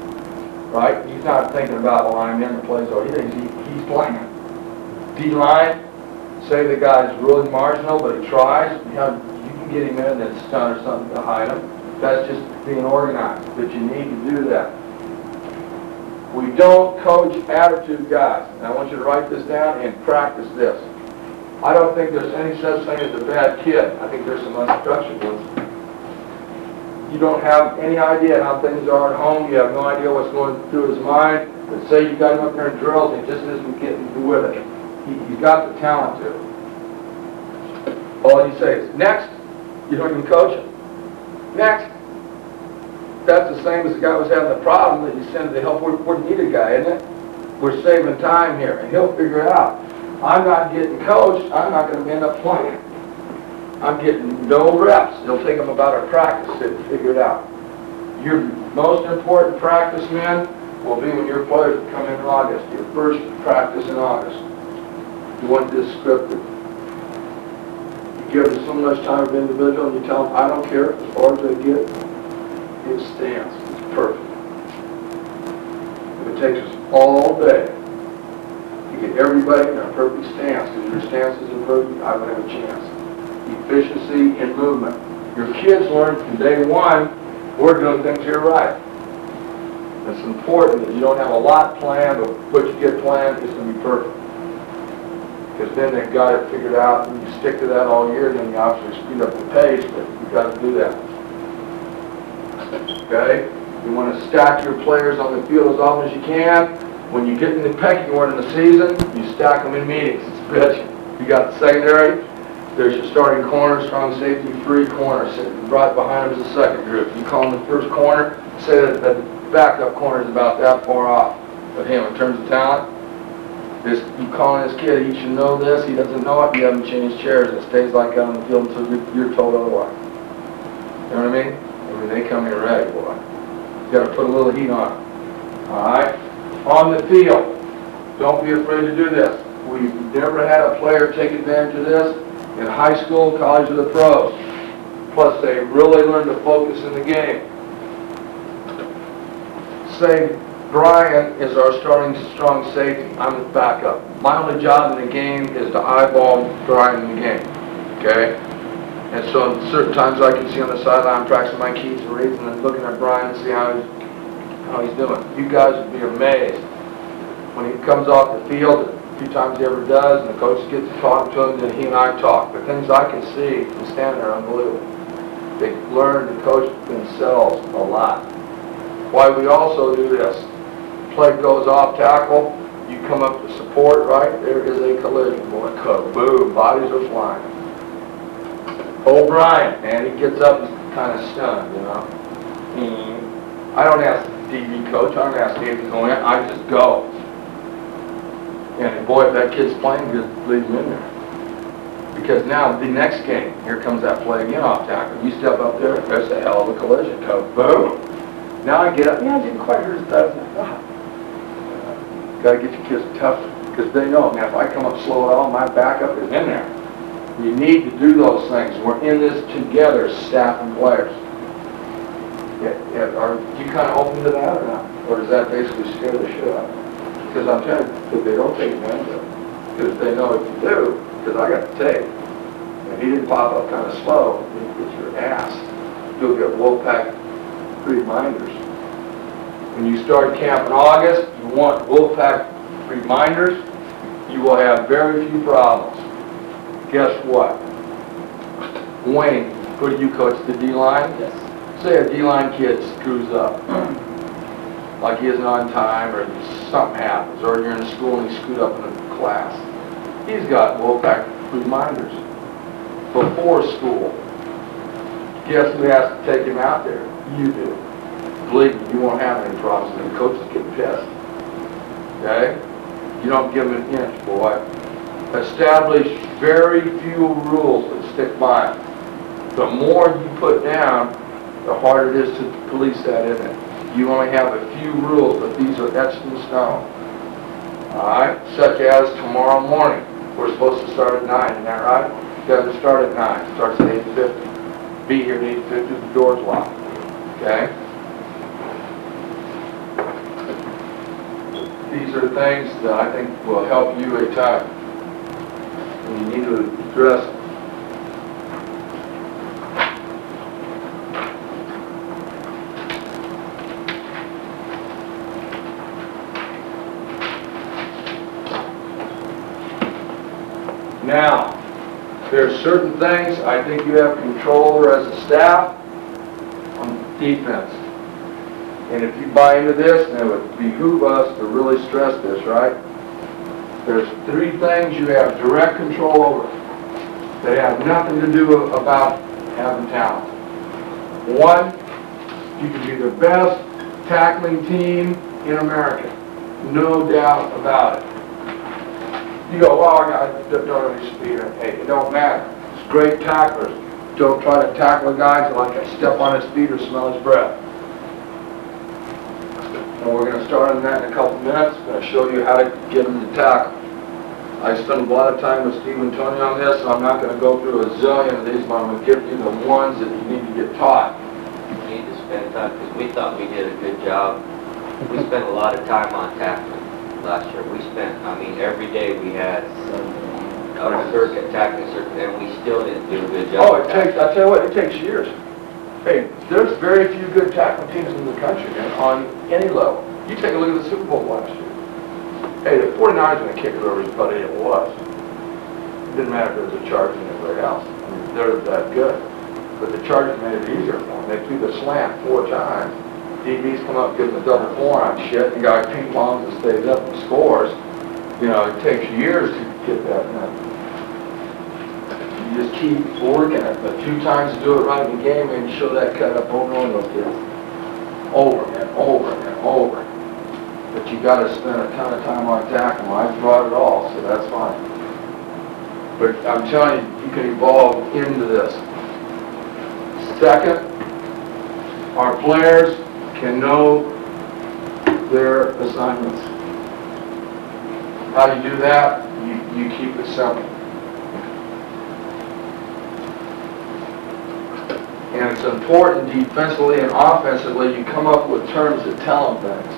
Right? He's not thinking about the lineman that plays over. He's playing. D-line, say the guy's really marginal, but he tries. You know, you can get him in and stun or something to hide him. That's just being organized. But you need to do that. We don't coach attitude guys. And I want you to write this down and practice this. I don't think there's any such thing as a bad kid. I think there's some unstructured ones. You don't have any idea how things are at home. You have no idea what's going through his mind. But say you got him up there in drills and he just isn't getting with it. He's got the talent to. All you say is, next. You don't even coach him. Next. That's the same as the guy was having the problem that you send to help we're needed guy, isn't it? We're saving time here, and he'll figure it out. I'm not getting coached. I'm not going to end up playing. I'm getting no reps. It'll take them about a practice to figure it out. Your most important practice, men, will be when your players come in August. Your first practice in August. You want this scripted. You give them so much time for individual, and you tell them, I don't care as far as they get. It stands. It's perfect. If it takes us all day to get everybody in a perfect stance, because your stance isn't perfect, I don't have a chance. Efficiency and movement. Your kids learn from day one, we're doing things here right. It's important that you don't have a lot planned, but what you get planned is going to be perfect. Because then they've got it figured out, and you stick to that all year, then you obviously speed up the pace, but you've got to do that. Okay? You want to stack your players on the field as often as you can. When you get in the pecking order in the season, you stack them in meetings. It's a bitch. You got the secondary, there's your starting corner, strong safety, free corner. Sitting right behind them is the second group. You call them the first corner, say that the backup corner is about that far off of him in terms of talent. You calling this kid, he should know this, he doesn't know it, you haven't changed chairs. It stays like that on the field until you're told otherwise. You know what I mean? They come in ready, boy. You got to put a little heat on them. All right? On the field, don't be afraid to do this. We've never had a player take advantage of this in high school, college, or the pros. Plus, they really learn to focus in the game. Say, Brian is our starting strong safety. I'm the backup. My only job in the game is to eyeball Brian in the game. Okay? And so certain times I can see on the sideline, I'm practicing my keys and reads and then looking at Brian and see how he's doing. You guys would be amazed. When he comes off the field, a few times he ever does, and the coach gets to talk to him, then he and I talk. The things I can see from standing there are unbelievable. They learn to coach themselves a lot. Why we also do this, play goes off tackle, you come up to support, right? There is a collision, boy, kaboom, bodies are flying. Old Brian, man, he gets up, he's kind of stunned, you know. I don't ask the DB coach, I don't ask Dave to go in, I just go. And boy, if that kid's playing, just leave him in there. Because now, the next game, here comes that play again off tackle. You step up there, there's a hell of a collision, kaboom. Now I get up, I didn't quite hear his thuds, and I thought, gotta get your kids tougher, because they know, man, if I come up slow at all, my backup is in there. You need to do those things. We're in this together, staff and players. Are you kind of open to that or not? Or does that basically scare the shit out of you? Because I'm telling you, if they don't take advantage of it. Because they know if you do, because I got the tape. If he didn't pop up kind of slow, you get your ass. You'll get Wolfpack reminders. When you start camp in August, you want Wolfpack reminders, you will have very few problems. Guess what? Wayne, who do you coach, the D-line? Yes. Say a D-line kid screws up, like he isn't on time or something happens, or you're in school and he screwed up in a class. He's got Wolfpack reminders before school. Guess who has to take him out there? You do. Believe me, you won't have any problems, and the coaches get pissed. Okay? You don't give them an inch, boy. Establish very few rules that stick by them. The more you put down, the harder it is to police that in it. You only have a few rules, but these are etched in stone. Alright? Such as tomorrow morning. We're supposed to start at 9, isn't that right? It doesn't start at 9. It starts at 8:50. Be here at 8:50, the door's locked. Okay? These are things that I think will help you a ton. And you need to address them. Now, there are certain things I think you have control over as a staff on defense. And if you buy into this, then it would behoove us to really stress this, right? There's 3 things you have direct control over that have nothing to do about having talent. 1, you can be the best tackling team in America. No doubt about it. You go, well, I don't have any speed. Hey, it don't matter. It's great tacklers. Don't try to tackle a guy until I can step on his feet or smell his breath. And we're going to start on that in a couple minutes. I'm going to show you how to get them to tackle. I spent a lot of time with Steve and Tony on this, and I'm not going to go through a zillion of these, but I'm going to give you the ones that you need to get taught. We need to spend time, because we thought we did a good job. We spent a lot of time on tackling last year. We spent, I mean, every day we had a circuit, tackling circuit, and we still didn't do a good job. Oh, it takes, I tell you what, it takes years. Hey, there's very few good tackling teams in the country, man, on any level. You take a look at the Super Bowl last year. Hey, the 49ers going to kick it over everybody it was. It didn't matter if it was the Chargers and everybody else. I mean, they're that good. But the Chargers made it easier for them. They threw the slant 4 times. DBs come up, give them a double forearm shit, and the guy ping pongs and stays up and scores. You know, it takes years to get that done. You just keep working it. A few times to do it right in the game and show that cut up over and over those kids. Over and over and over. But you got to spend a ton of time on tackling. I've brought it all, so that's fine. But I'm telling you, you can evolve into this. Second, our players can know their assignments. How do you do that? You keep it simple. And it's important defensively and offensively, you come up with terms that tell them things.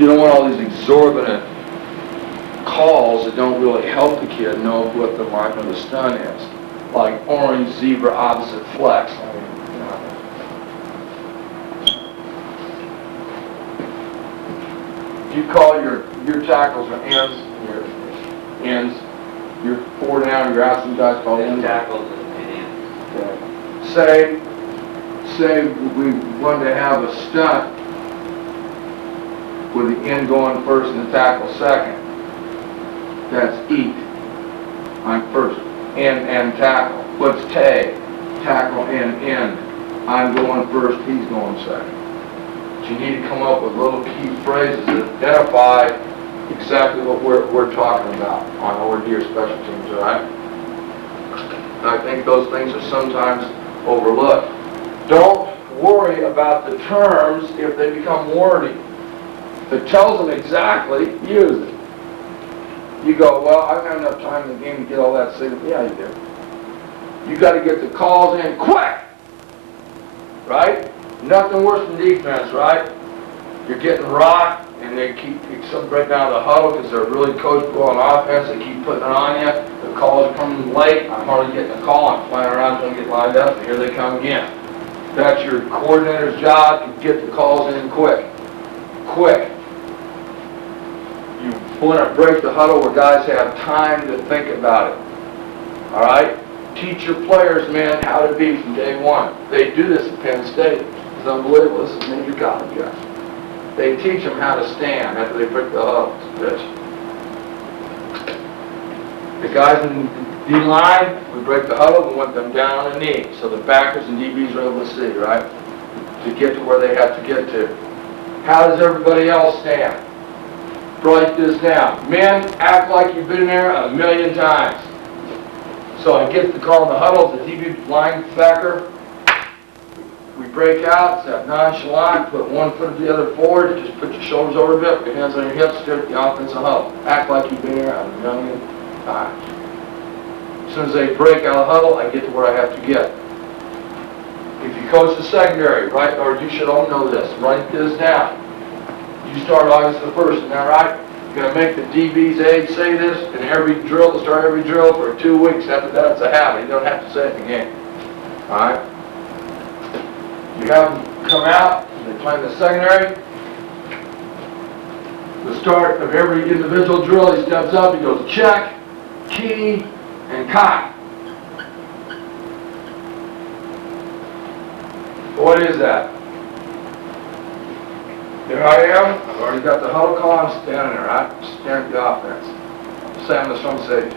You don't want all these exorbitant calls that don't really help the kid know what the line of the stun is. like orange, zebra, opposite, flex. I mean, you know. You call your tackles or ends, your 4 down, your outside guys call And ends. tackles and ends. Okay. Say we wanted to have a stunt with the end going first and the tackle second. That's eat. I'm first. And tackle. What's tag? Tackle and end. I'm going first, he's going second. So you need to come up with little key phrases that identify exactly what we're talking about on ORD special teams, all right? I think those things are sometimes overlooked. Don't worry about the terms if they become wordy. If it tells them exactly, use it. You go, well, I don't have enough time in the game to get all that signal. Yeah, you do. You got to get the calls in quick, right? Nothing worse than defense, right? You're getting rocked, and they keep some right down the huddle because they're really coachable on offense. They keep putting it on you. The calls are coming late. I'm hardly getting a call. I'm flying around trying to get lined up, and here they come again. That's your coordinator's job to get the calls in quick. Quick. You want to break the huddle where guys have time to think about it. All right? Teach your players, man, how to be from day one. They do this at Penn State. It's unbelievable. This is major college guys. They teach them how to stand after they break the huddle. The guys in D-line, we break the huddle, we want them down on the knee, so the backers and DBs are able to see, right? To get to where they have to get to. How does everybody else stand? Write this down. Men, act like you've been there 1,000,000 times. So I get the call in the huddle, the DB linebacker. We break out, it's that nonchalant, put one foot to the other forward, just put your shoulders over a bit, put your hands on your hips, stare at the offensive huddle. Act like you've been there 1,000,000 times. As soon as they break out of the huddle, I get to where I have to get. If you coach the secondary, right, or you should all know this, write this down. You start August the 1st, isn't that right? You're going to make the DB's age say this in every drill, to start every drill for 2 weeks. After that, it's a habit. You don't have to say it in the game. All right? You have them come out, they play in the secondary. The start of every individual drill, he steps up, he goes check, key, and cock. What is that? There I am. I've already got the huddle call. I'm standing there, right? Staring at the offense. Say I'm the strong safety.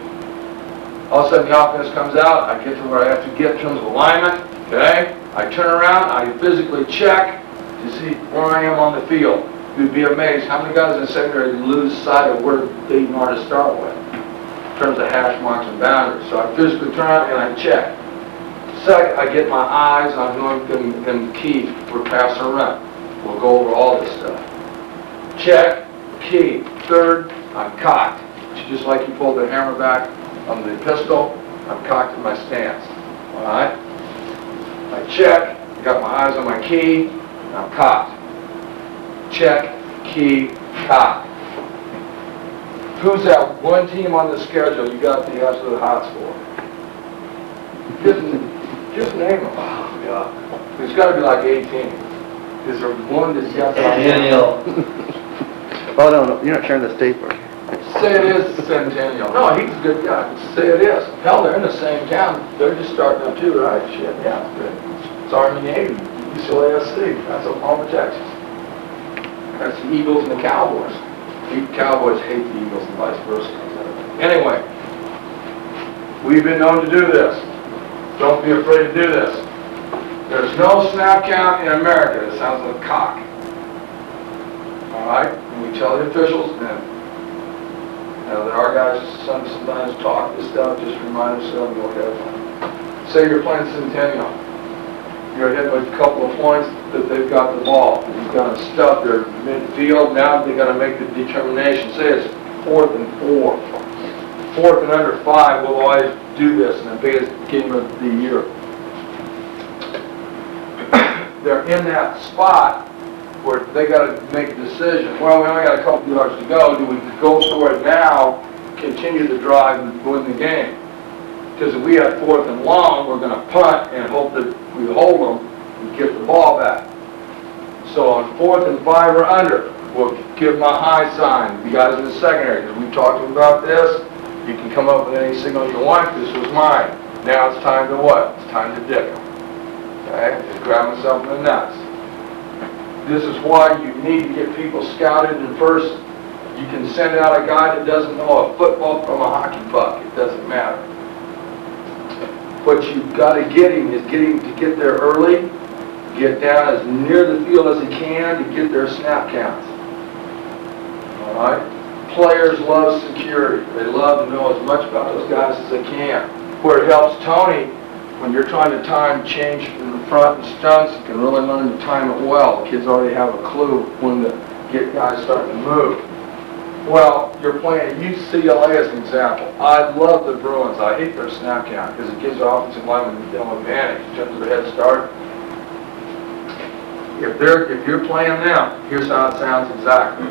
All of a sudden the offense comes out. I get to where I have to get in terms of alignment. Okay? I turn around. I physically check to see where I am on the field. You'd be amazed how many guys in the secondary lose sight of where they want to start with in terms of hash marks and boundaries. So I physically turn around and I check. Second, I get my eyes on who I'm going to key for pass or run. We'll go over all this stuff. Check, key. Third, I'm cocked. Just like you pulled the hammer back on the pistol, I'm cocked in my stance. All right? I check, I got my eyes on my key, and I'm cocked. Check, key, cock. Who's that one team on the schedule you got the absolute hot score? Just name them. Oh, God. There's got to be like 18. Is there one that's got Centennial. Oh, no, you're not sharing the stapler. Say it is Centennial. No, he's a good guy. Say it is. Hell, they're in the same town. They're just starting up too, right? Shit, yeah, it's good. It's Army Navy, UCLA. That's Oklahoma, Texas. That's the Eagles and the Cowboys. The Cowboys hate the Eagles and vice versa. Anyway, we've been known to do this. Don't be afraid to do this. There's no snap count in America that sounds like cock. All right? And we tell the officials, and that our guys sometimes talk this stuff, just remind themselves, okay, say you're playing Centennial. You're hit with a couple of points that they've got the ball. You've got to stuff their midfield. Now they've got to make the determination. Say it's 4th and 4. 4th and under 5, we'll always do this in the biggest game of the year. They're in that spot where they got to make a decision. Well, we only got a couple yards to go. Do we go for it now, continue the drive, and win the game? because if we had 4th and long, we're gonna punt and hope that we hold them and get the ball back. So on 4th and 5 or under, we'll give them a high sign. You guys in the secondary, because we talked about this, you can come up with any signal you want. This was mine. Now it's time to what? It's time to dick them. Okay? Just grab myself in the nuts. This is why you need to get people scouted, and first you can send out a guy that doesn't know a football from a hockey puck. It doesn't matter. What you've got to get him is to get there early, get down as near the field as he can to get their snap counts. All right? Players love security. They love to know as much about those guys as they can. Where it helps Tony, when you're trying to time change in the front and stunts, you can really learn to time it well. The kids already have a clue when to get guys starting to move. Well, you're playing UCLA as an example. I love the Bruins. I hate their snap count because it gives the offensive linemen an advantage in terms of their head start. If you're playing them, here's how it sounds exactly.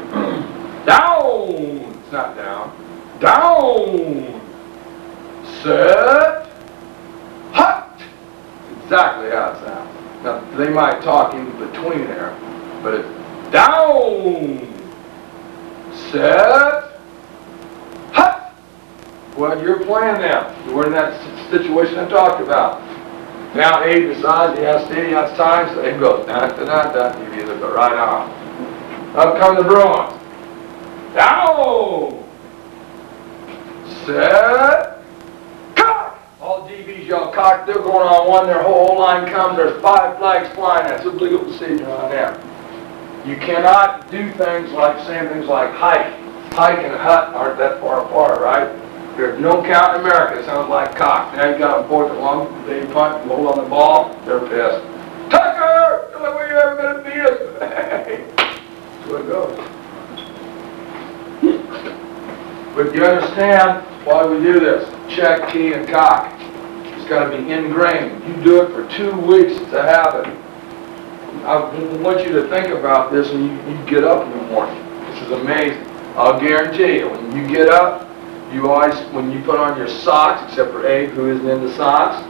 Down! It's not down. Down! Set! Hut! Exactly how it sounds. Now, they might talk in between there, but it's down! Set! Hut! Well, you're playing them. We're in that situation I talked about. Now Abe decides he has to, he has time, so Abe goes, da-da-da-da, you either go right on. Up come the Bruins. Down! Set! Cock! All DBs yell cock, they're going on one, their whole line comes, there's 5 flags flying, that's a legal procedure on them. You cannot do things like, saying things like hike. Hike and hut aren't that far apart, right? There's no count in America, it sounds like cock. Now you got a 4th and long, they punt, hold on the ball, they're pissed. Tucker! The only way you're ever going to beat us. That's where it goes. But you understand why we do this. Check, key, and cock. It's got to be ingrained. You do it for 2 weeks, it's a habit. I want you to think about this when you get up in the morning. This is amazing. I'll guarantee you, when you get up, you always, when you put on your socks, except for Abe, who isn't into socks,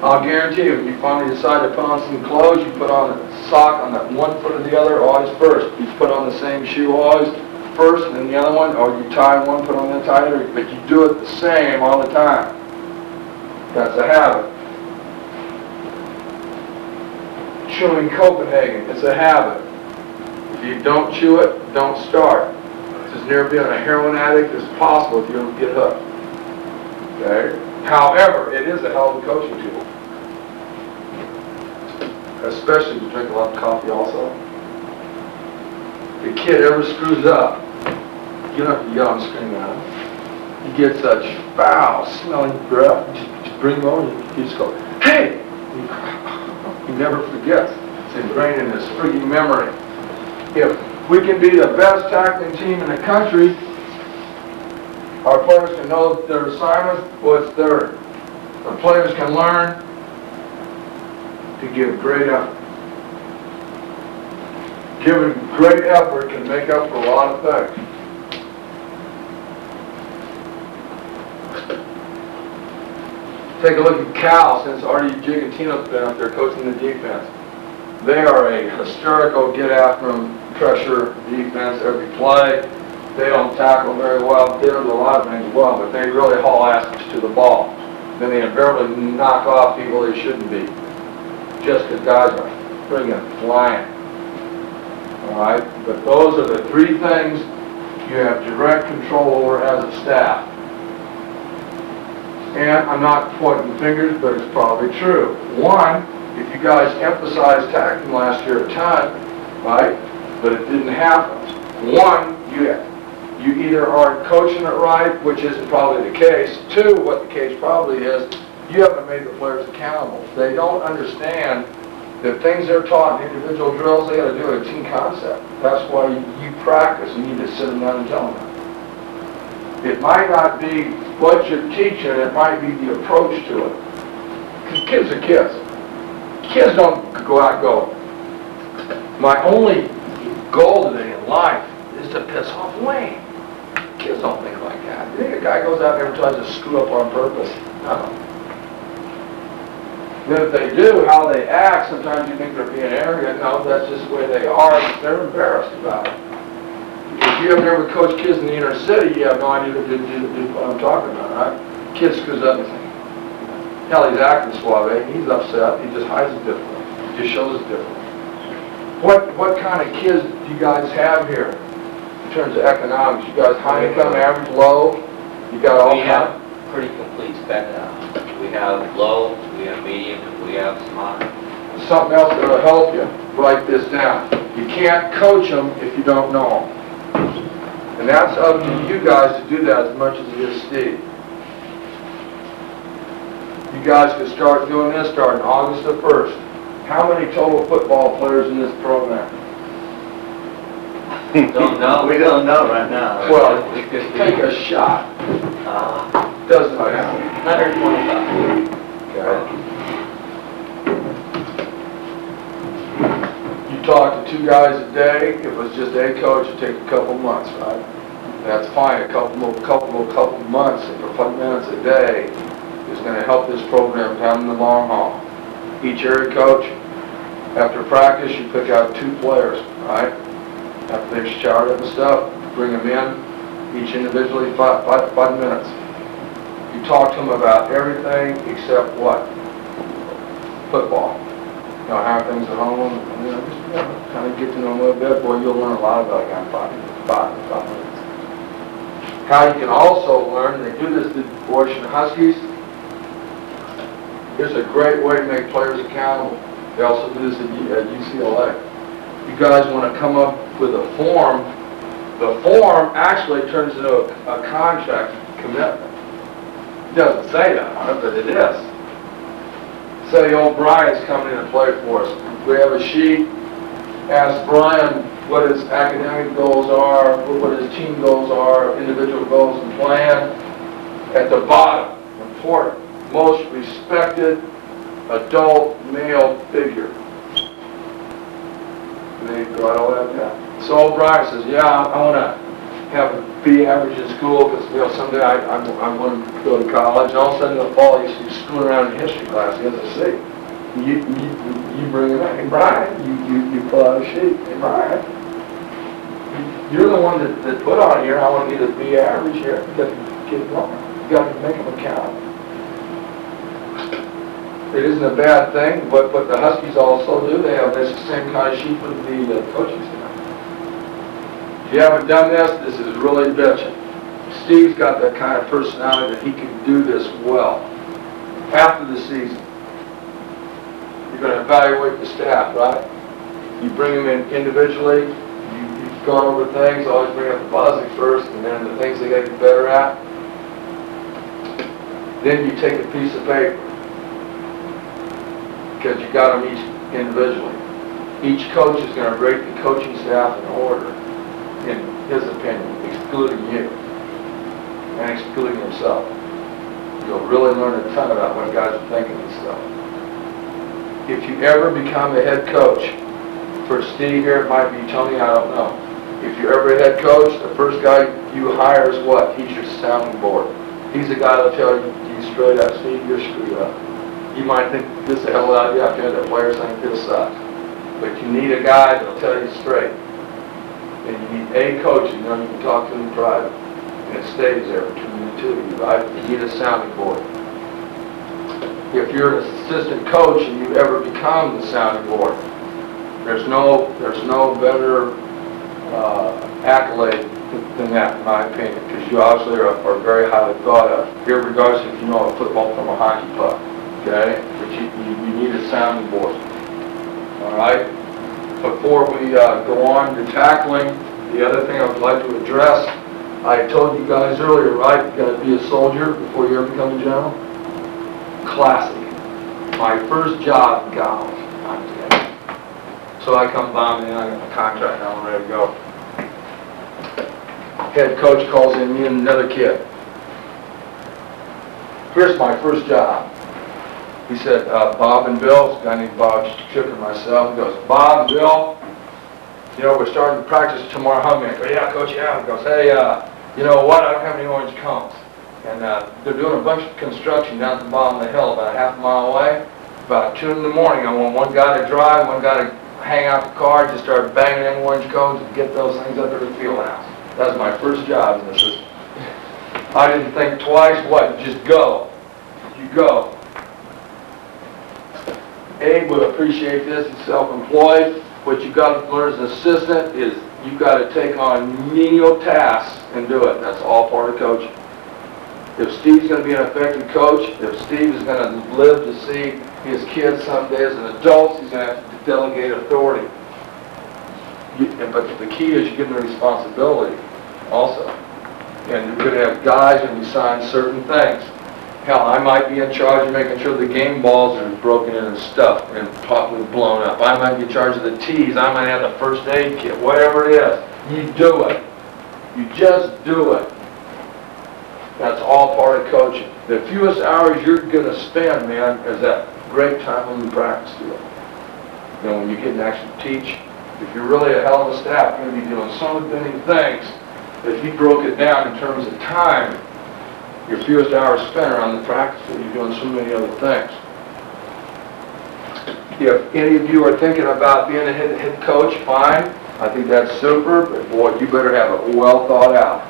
I'll guarantee you, when you finally decide to put on some clothes, you put on a sock on that one foot or the other, always first. You put on the same shoe always first, and then the other one, or you tie one, put on the other, but you do it the same all the time. That's a habit. Chewing Copenhagen, it's a habit. If you don't chew it, don't start. It's as near being a heroin addict as possible if you don't get hooked. Okay? However, it is a hell of a coaching tool. Especially if you drink a lot of coffee also. If the kid ever screws up, you don't have to yell and scream at him. You get such foul smelling breath, just bring him over and you just go, hey! He never forgets. It's ingrained in his freaking memory. If we can be the best tackling team in the country, our players can know their assignment was third. Our players can learn to give great effort. Giving great effort can make up for a lot of things. Take a look at Cal, since Artie Gigantino's been up there coaching the defense. They are a hysterical, get after them, pressure defense every play. They don't tackle very well. They don't do a lot of things well, but they really haul ass to the ball. Then they invariably knock off people they shouldn't be, just because guys are friggin' flying. All right? But those are the 3 things you have direct control over as a staff. And I'm not pointing fingers, but it's probably true. 1, if you guys emphasized tackling last year a ton, right, but it didn't happen. 1, you either aren't coaching it right, which isn't probably the case. 2, what the case probably is, you haven't made the players accountable. They don't understand that things they're taught in individual drills, they got to do a team concept. That's why you practice, and you need to sit them down and tell them that. It might not be what you're teaching, it might be the approach to it. Because kids are kids. Kids don't go out and go, my only goal today in life is to piss off Wayne. Kids don't think like that. You think a guy goes out there and tries to screw up on purpose? No. Then if they do, how they act, sometimes you think they're being arrogant. No, that's just the way they are. They're embarrassed about it. If you have never coached kids in the inner city, you have no idea what I'm talking about, right? Kid screws up and think, hell, he's acting suave. He's upset. He just hides it differently. He just shows it differently. What kind of kids do you guys have here in terms of economics? You guys high income, average, low? You got all We kinds? have pretty complete spectrum. We have low, we have medium, and we have smart. Something else that'll help you, write this down. You can't coach them if you don't know them. And that's up to you guys to do that as much as it is Steve. You guys can start doing this starting August the 1st. How many total football players in this program? Don't know. We don't know right now. Well, We could be, take a shot. Doesn't matter. 125. Okay. You talk to 2 guys a day. If it was just a coach, it'd take a couple months, right? That's fine. A couple months for 5 minutes a day is going to help this program down in the long haul. Each area coach, after practice, you pick out 2 players, right? After they've showered up and stuff, bring them in, each individually 5 minutes. You talk to them about everything except what? Football. You know, how things at home, and, you know, just kind of get to know them a little bit. Boy, you'll learn a lot about a guy in 5 minutes. How you can also learn, they do this to the Washington Huskies. Here's a great way to make players accountable. They also do this at UCLA. You guys want to come up with a form. The form actually turns into a contract commitment. It doesn't say that on it, but it is. Say old Brian's coming in to play for us. We have a sheet. Ask Brian what his academic goals are, what his team goals are, individual goals and plan. At the bottom, important, most respected adult male figure. They write all that down. So old Brian says, yeah, I want to have a B average in school because, you know, someday I want to go to college. And all of a sudden in the fall, he's screwing around in history class. He has a C. You bring him in. Hey, Brian, you pull out a sheet. Hey, Brian, you're the one that put on here, I want to get a B average here. You got to get it going. You got to make him account. It isn't a bad thing. What the Huskies also do, they have this same kind of sheet for the coaching staff. If you haven't done this, this is really bitching. Steve's got that kind of personality that he can do this well. After the season, you're going to evaluate the staff, right? You bring them in individually, you've gone over things, always bring up the positive first, and then the things they got to get better at. Then you take a piece of paper, because you got them each individually. Each coach is going to rate the coaching staff in order, in his opinion, excluding you, and excluding himself. You'll really learn a ton about what guys are thinking and stuff. If you ever become a head coach, for Steve here, it might be Tony, I don't know. If you're ever a head coach, the first guy you hire is what? He's your sounding board. He's the guy that'll tell you straight up, Steve, you're screwed up. You might think this is a hell of an idea after the players think this sucks. But you need a guy that'll tell you straight. And you need a coach, you know, you can talk to him in private. And it stays there between the two of you, right? You need a sounding board. If you're an assistant coach and you ever become the sounding board, there's no better accolade than that, in my opinion, because you obviously are very highly thought of, regardless if you know a football from a hockey puck, okay? But you need a sounding board, all right? Before we go on to tackling, the other thing I would like to address, I told you guys earlier, right, you got to be a soldier before you ever become a general. Classic. My first job in college, I'm dead. So I come bombing in, I got my contract, now I'm ready to go. Head coach calls in me and another kid. Here's my first job. He said, Bob and Bill, this guy named Bob Shook and myself, he goes, Bob, Bill, you know, we're starting to practice tomorrow homecoming. I go, yeah, coach, yeah. He goes, hey, you know what, I don't have any orange cones. And they're doing a bunch of construction down at the bottom of the hill, about a half a mile away. About 2 in the morning, I want one guy to drive, one guy to hang out the car, just start banging them orange cones and get those things up to the field house. That was my first job in the system. I didn't think twice, what, just go. You go. Abe would appreciate this, he's self-employed. What you got to learn as an assistant is you got to take on menial tasks and do it. That's all part of coaching. If Steve's going to be an effective coach, if Steve is going to live to see his kids someday as an adult, he's going to have to delegate authority. But the key is you give them the responsibility also. And you're going to have guys and you sign certain things. Hell, I might be in charge of making sure the game balls are broken in and stuffed and possibly blown up. I might be in charge of the tees. I might have the first aid kit, whatever it is. You do it. You just do it. That's all part of coaching. The fewest hours you're going to spend, man, is that great time when you practice field. You know, when you get to actually teach, if you're really a hell of a staff, you're going to be doing so many things. If you broke it down in terms of time, your fewest hours spent are on the practice field. You're doing so many other things. If any of you are thinking about being a head coach, fine. I think that's super, but boy, you better have it well thought out.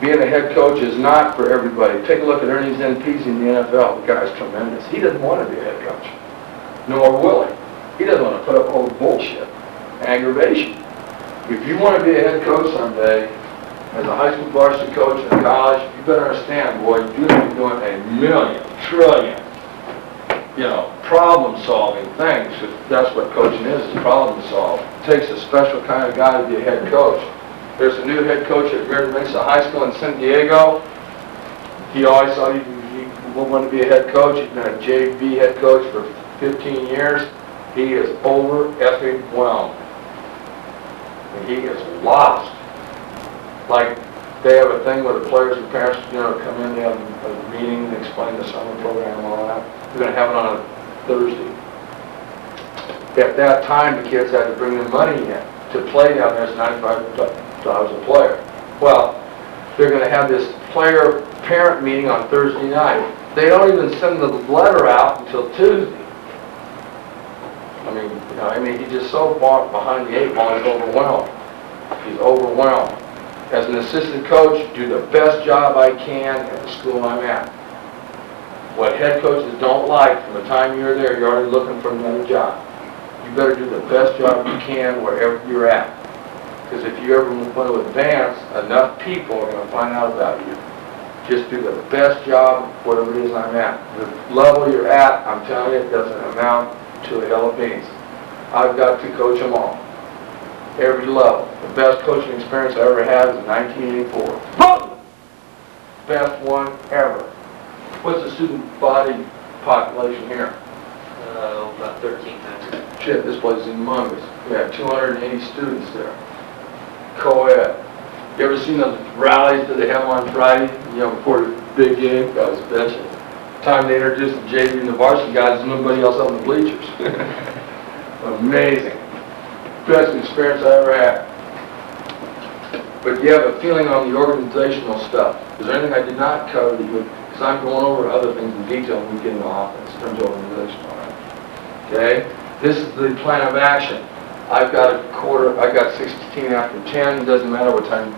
Being a head coach is not for everybody. Take a look at Ernie Zenpezi in the NFL. The guy's tremendous. He doesn't want to be a head coach, nor will he. He doesn't want to put up all the bullshit, aggravation. If you want to be a head coach someday, as a high school varsity coach in college, you better understand, boy, you're going to be doing a million, trillion, problem-solving things. That's what coaching is problem solve. It takes a special kind of guy to be a head coach. There's a new head coach at Merida Mesa High School in San Diego. He always thought he wanted to be a head coach. He's been a JV head coach for 15 years. He is overwhelmed. And he is lost. Like, they have a thing where the players and parents, come in, they have a meeting, and explain the summer program and all that. We're going to have it on a Thursday. At that time, the kids had to bring their money in. To play down there is $95 a player. Well, they're going to have this player-parent meeting on Thursday night. They don't even send the letter out until Tuesday. I mean, he's just so far behind the 8 ball, he's overwhelmed. He's overwhelmed. As an assistant coach, do the best job I can at the school I'm at. What head coaches don't like, from the time you're there, you're already looking for another job. You better do the best job you can wherever you're at. Because if you ever want to advance, enough people are going to find out about you. Just do the best job, whatever it is I'm at. The level you're at, I'm telling you, it doesn't amount to a hill of beans. I've got to coach them all. Every level. The best coaching experience I ever had was in 1984. Best one ever. What's the student body population here? About 1,300. Shit, this place is humongous. We had 280 students there. Co-ed. You ever seen those rallies that they have on Friday, before the big game? That was bitching. Time they introduced the JV and the varsity guys, there's nobody else on the bleachers. Amazing. Best experience I ever had. But you have a feeling on the organizational stuff. Is there anything I did not cover that you, because I'm going over other things in detail when we get into offense, in terms of organizational. Okay? This is the plan of action. I've got 16 after 10. It doesn't matter what time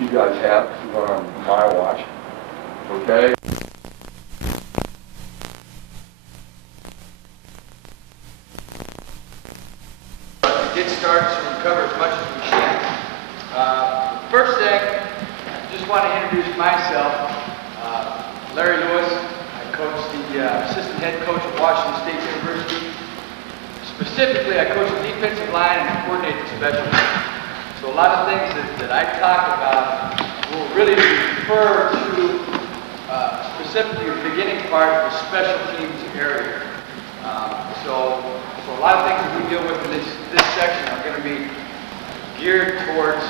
you guys have, because you're on my watch. Okay? Get started so we can cover as much as we can. First thing, I just want to introduce myself. Larry Lewis. I coach the assistant head coach at Washington State University. Specifically, I coach the defensive line and coordinate the special teams. So a lot of things that I talk about will really refer to specifically the beginning part of the special teams area. So a lot of things that we deal with in this section are going to be geared towards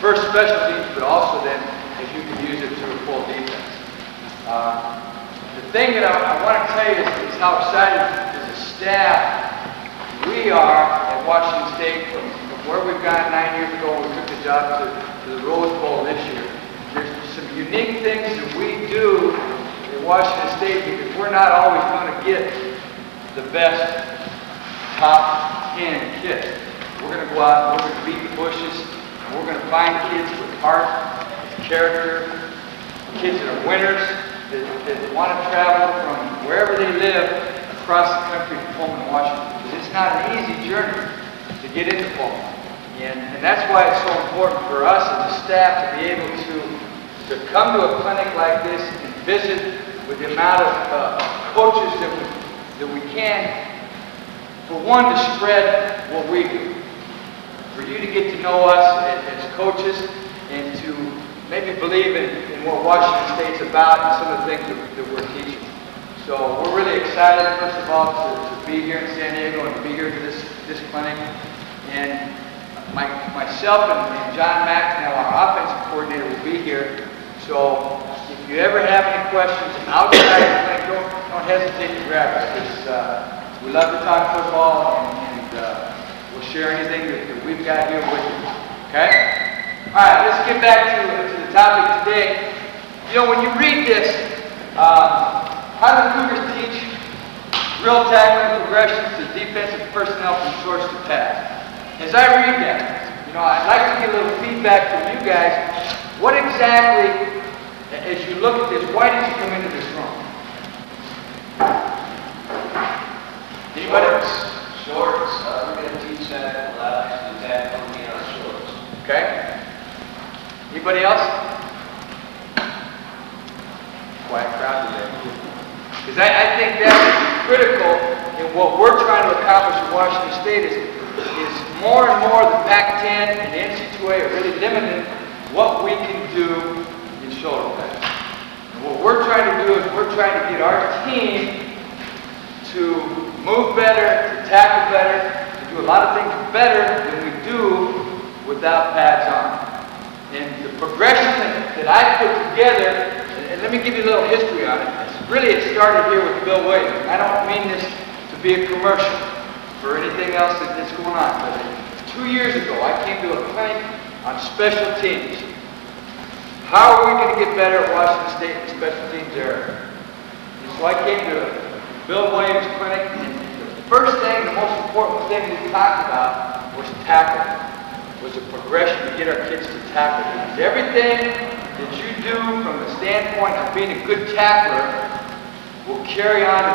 first special teams, but also then if you can use it through a full defense. The thing that I want to tell you is how excited as a staff we are at Washington State from where we've gone 9 years ago when we took the job to the Rose Bowl this year. There's some unique things that we do at Washington State because we're not always going to get the best top 10 kids. We're going to go out and we're going to beat the bushes, and we're going to find kids with heart, character, kids that are winners, that want to travel from wherever they live across the country to Pullman, Washington. Because it's not an easy journey to get into Pullman. And that's why it's so important for us as a staff to be able to come to a clinic like this and visit with the amount of coaches that we can, for one, to spread what we do. For you to get to know us as coaches and to maybe believe in what Washington State's about and some of the things that we're teaching. So we're really excited, first of all, to be here in San Diego and to be here for this clinic. And myself and John McNeil, our offensive coordinator, will be here. So if you ever have any questions outside the clinic, don't hesitate to grab us, because we love to talk football and we'll share anything that we've got here with you. Okay? All right, let's get back to the topic today. You know, when you read this, how do the Cougars teach real tackling progressions to defensive personnel from source to pass? As I read that, you know, I'd like to get a little feedback from you guys. What exactly, as you look at this, why did you come into this room? Anybody? Shorts. We're going to teach that left and tackle in our shorts. Okay. Anybody else? Quiet crowd today. Because I think that's critical in what we're trying to accomplish in Washington State is more and more the Pac-10 and the NC2A are really limiting what we can do in shoulder pads. And what we're trying to do is we're trying to get our team to move better, to tackle better, to do a lot of things better than we do without pads on. And the progression that I put together, and let me give you a little history on it. Really, it started here with Bill Williams. I don't mean this to be a commercial for anything else that's going on, but 2 years ago, I came to a clinic on special teams. How are we going to get better at Washington State in the special teams area? And so I came to Bill Williams' clinic, and the first thing, the most important thing we talked about was tackling. Was a progression to get our kids to tackle. Because everything that you do from the standpoint of being a good tackler will carry on to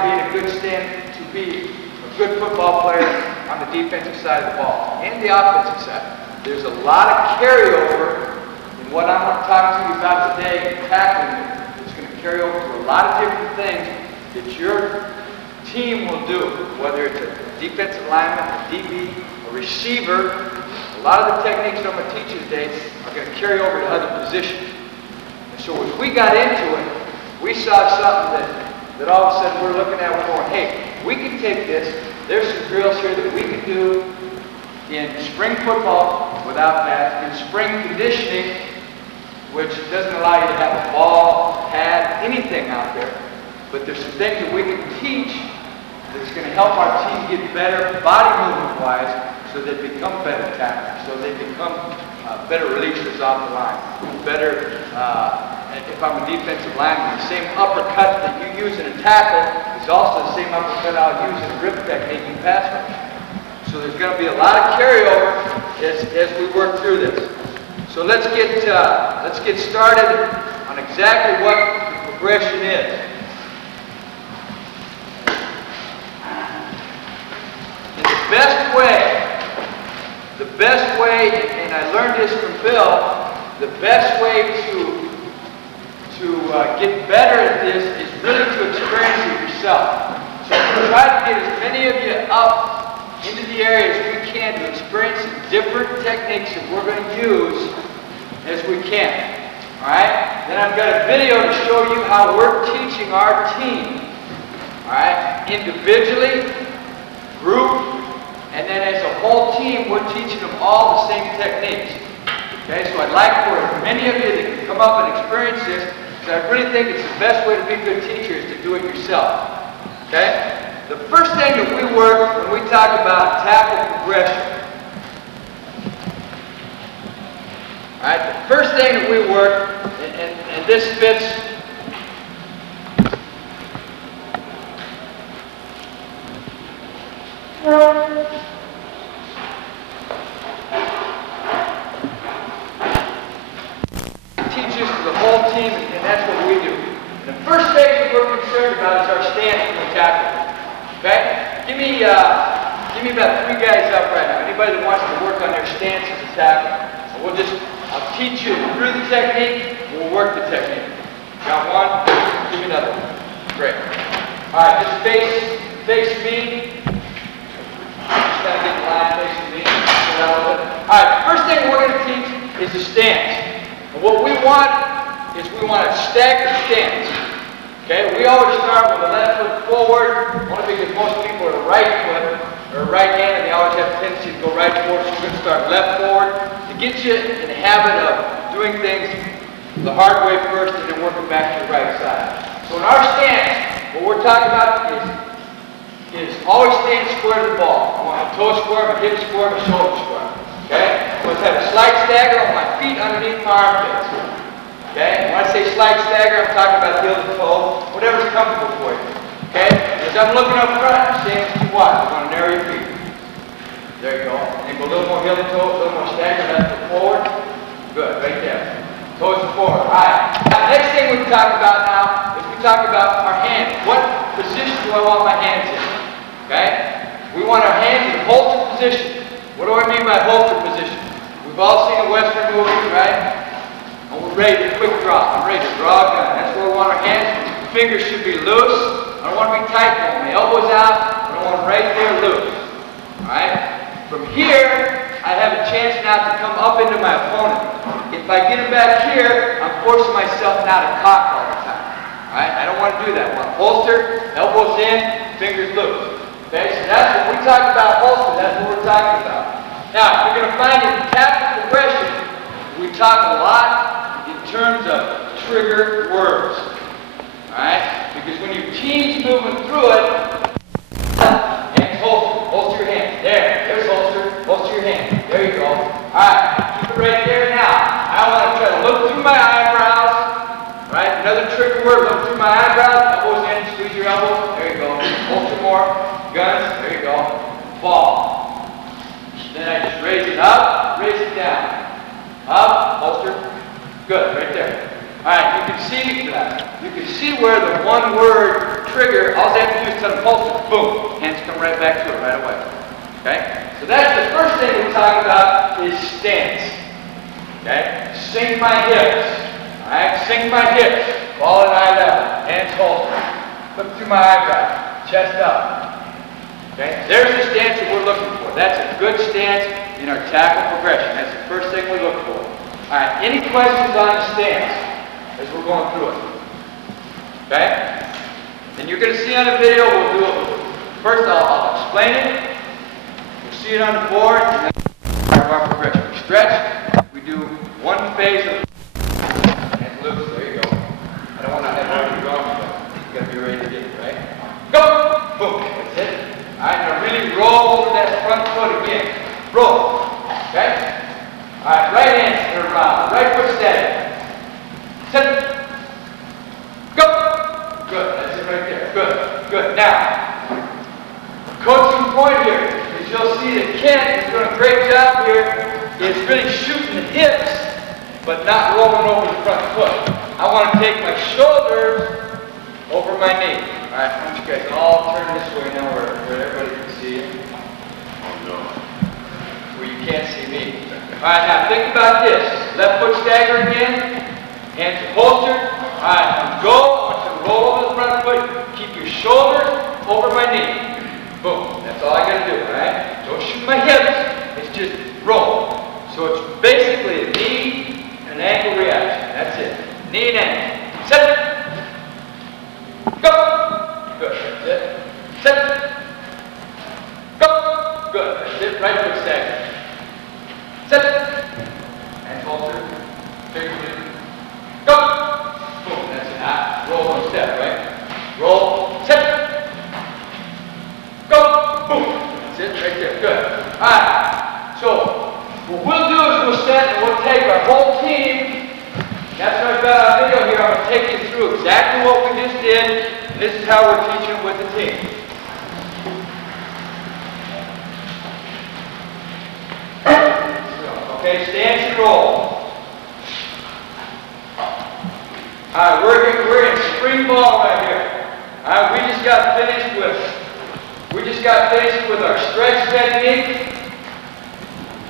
being a good football player on the defensive side of the ball and the offensive side. There's a lot of carryover in what I'm going to talk to you about today in tackling. It's going to carry over to a lot of different things that your team will do, whether it's a defensive lineman, a DB, a receiver. A lot of the techniques I'm going to teach you today are going to carry over to other positions. And so as we got into it, we saw something that all of a sudden we're looking at, we're going, hey, we can take this. There's some drills here that we can do in spring football without pads, in spring conditioning, which doesn't allow you to have a ball, pad, anything out there. But there's some things that we can teach that's going to help our team get better body movement-wise, so they become better tacklers, so they become better releasers off the line, better, if I'm a defensive lineman, the same uppercut that you use in a tackle is also the same uppercut I'll use in a grip technique in pass rush. So there's going to be a lot of carryover as we work through this. So let's get started on exactly what the progression is. And the best way, and I learned this from Bill, the best way to get better at this is really to experience it yourself. So try to get as many of you up into the area as we can to experience different techniques that we're going to use as we can. All right? Then I've got a video to show you how we're teaching our team. All right? Individually, group, and then as a whole team, we're teaching them all the same techniques. Okay, so I'd like for as many of you that can come up and experience this, because I really think it's the best way to be a good teacher is to do it yourself. Okay? The first thing that we work when we talk about tackle progression. All right, the first thing that we work, and this fits Teach this to the whole team, and that's what we do. And the first phase that we're concerned about is our stance when we tackle. Okay? Give me about 3 guys up right now. Anybody that wants to work on their stance as a tackle. So I'll teach you through the technique, and we'll work the technique. Got one? Give me another one. Great. All right, just face me. Just kind of get the line facing me. All right, first thing we're going to teach is the stance. And what we want is we want to stagger stance. Okay, we always start with the left foot forward, only because most people are right foot or right hand, and they always have a tendency to go right forward. So we're going to start left forward to get you in the habit of doing things the hard way first and then working back to the right side. So in our stance, what we're talking about is always staying square to the ball. I want my toe square, my hip square, my shoulder square. Okay? I'm going to have a slight stagger on my feet underneath my armpits. Okay? When I say slight stagger, I'm talking about heel to toe, whatever's comfortable for you. Okay? As I'm looking up front, I'm staying too wide. You want to narrow your feet. There you go. And go a little more heel to toe, a little more stagger, left foot forward. Good, right there. Toes forward. All right. Now, the next thing we talk about now is we talk about our hands. What position do I want my hands in? Okay? We want our hands in holster position. What do I mean by holster position? We've all seen the Western movies, right? And we're ready to quick draw. I'm ready to draw a gun. That's where we want our hands. The fingers should be loose. I don't want to be tight going. My elbows out. I don't want them right there loose. All right? From here, I have a chance now to come up into my opponent. If I get him back here, I'm forcing myself now to cock all the time. All right? I don't want to do that. I want holster, elbows in, fingers loose. Okay? So that's when we talk about holster, that's what we're talking about. Now, you're going to find in tactical progression, we talk a lot in terms of trigger words. All right? Because when your team's moving through it, hands holster, holster your hands. There's holster, holster your hands. There you go. All right, keep it right there now. I want to try to look through my eyebrows. Right? Another trigger word, look through my eyebrows. Elbows in, squeeze your elbows. There you go. Holster more. Guns. There you go. Fall. Then I just raise it up, raise it down. Up, holster. Good, right there. All right, you can see that. You can see where the one word trigger, all I have to do is tell them holster. Boom. Hands come right back to it right away. Okay? So that's the first thing we talk about is stance. Okay? Sink my hips. Alright? Sink my hips. Ball at eye level. Hands holster. Look through my eyebrow. Chest up. Okay? There's the stance that we're looking for. That's a good stance in our tackle progression. That's the first thing we look for. Alright, any questions on the stance as we're going through it? Okay? And you're going to see on the video, we'll do it. First I'll explain it. See it on the board, and then part of our progression. We stretch, we do one phase of and loose, there you go. I don't want to have already gone, but you got to be ready to get it, right? Go! Boom! That's it. Alright, now really roll over that front foot again. Roll. Okay? Alright, right hand, or right foot steady. Set. Go! Good, that's it right there. Good, good. Now, coaching point here. You'll see that Kent is doing a great job here. Is really shooting the hips, but not rolling over the front foot. I want to take my shoulders over my knee. All right, I want you guys all turn this way now where everybody can see it. Oh, no. Where you can't see me. All right, now think about this. Left foot stagger again. Hands are holstered. All right, go. I want you to roll over the front foot. Keep your shoulders over my knee. Boom. That's all I got to do, all right? Don't shoot my hips. It's just roll. So it's basically a knee and an ankle reaction. That's it. Knee and ankle. Set it. Go. Good. That's it. Set it. Go. Good. That's it. Right foot stagger. Set it. And holster. Figure. Go. Boom. That's it. Ah, roll one step, right? Roll. Set it. Go! Boom! That's it, right there. Good. Alright. So, what we'll do is we'll set and we'll take our whole team. That's what I've got on video here. I'm going to take you through exactly what we just did. And this is how we're teaching with the team. Okay, stance and roll. Alright, we're in spring ball right here. Alright, we just got finished with our stretch technique.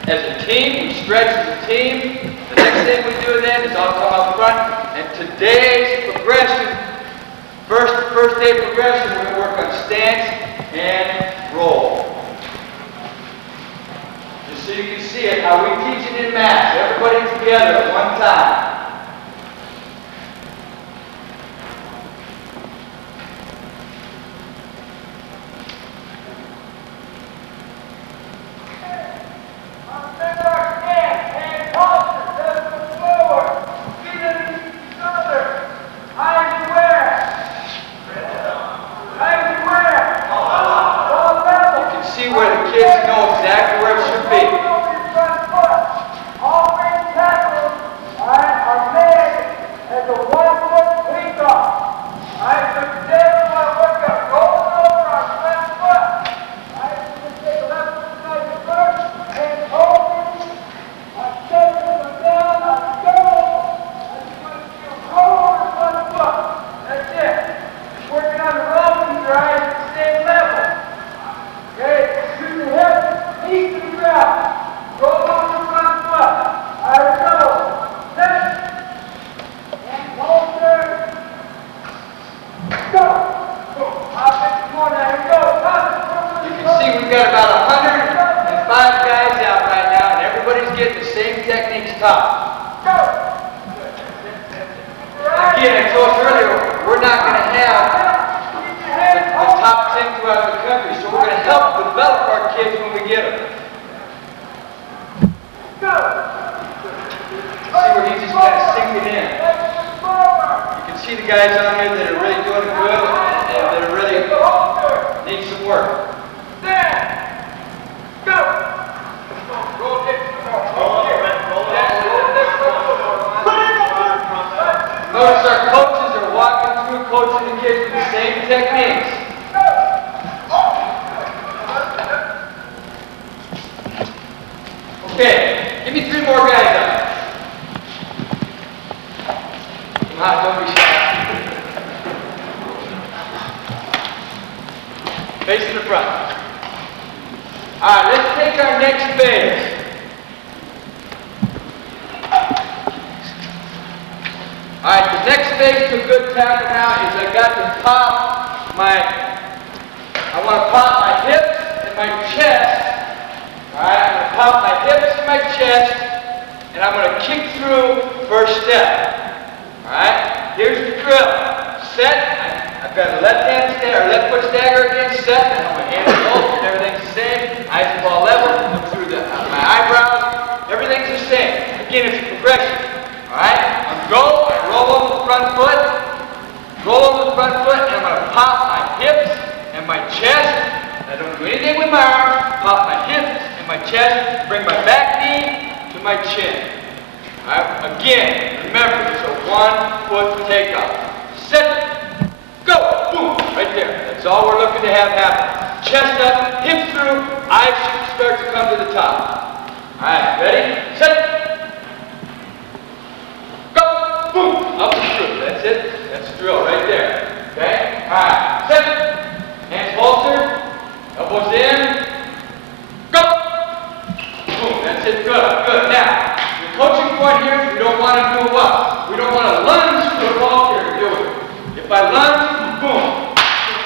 As a team, we stretch as a team. The next thing we do then is I'll come up front, and today's progression, first day progression, we're going to work on stance and roll. Just so you can see it, how we teach it in math. Everybody together at one time. Again, I told you earlier, we're not going to have the top 10 throughout the country, so we're going to help develop our kids when we get them. See where he's just kind of sinking in. You can see the guys on here that are really doing good and that are really need some work. Notice our coaches are walking through coaching the kids with the same techniques. Okay, give me 3 more guys up. Come on, don't be shy. Facing the front. Alright, let's take our next phase. Alright, the next phase to a good tackle now is I got to I want to pop my hips and my chest. Alright, I'm going to pop my hips and my chest, and I'm going to kick through first step. Alright, here's the drill. Set, I've got a left foot stagger again, set, and my hands open, everything's the same. Eyes are all level, look through my eyebrows, everything's the same. Again, it's a progression. Alright, go, I roll over the front foot, and I'm going to pop my hips and my chest. I don't do anything with my arms, pop my hips and my chest, bring my back knee to my chin. Alright, again, remember, it's a 1-foot takeoff. Set, go, boom, right there. That's all we're looking to have happen. Chest up, hips through, eyes should start to come to the top. Alright, ready, set. Boom! Up and through. That's it. That's the drill right there. Okay? Alright. Set. Hands holstered. Elbows in. Go! Boom. That's it. Good. Good. Now, the coaching point here is we don't want to do what? We don't want to lunge to the ball here, do we? If I lunge, boom.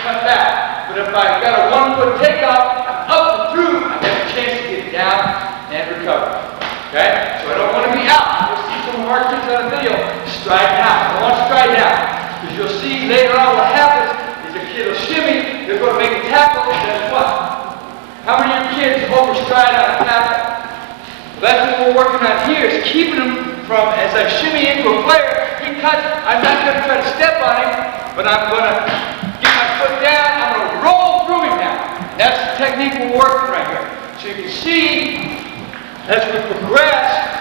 Cut back. But if I've got a 1-foot takeoff, I'm up and through, I have a chance to get down and recover. Okay? So I don't want to be out. You'll see some of our kids on the video stride down. I don't want to stride down. Because you'll see later on what happens is a kid will shimmy, they're going to make a tackle, and then what? How many of your kids overstride on a tackle? Well, that's what we're working on here, is keeping them from, as I shimmy into a player, he cuts, I'm not going to try to step on him, but I'm going to get my foot down, I'm going to roll through him now. That's the technique we're working right here. So you can see, as we progress,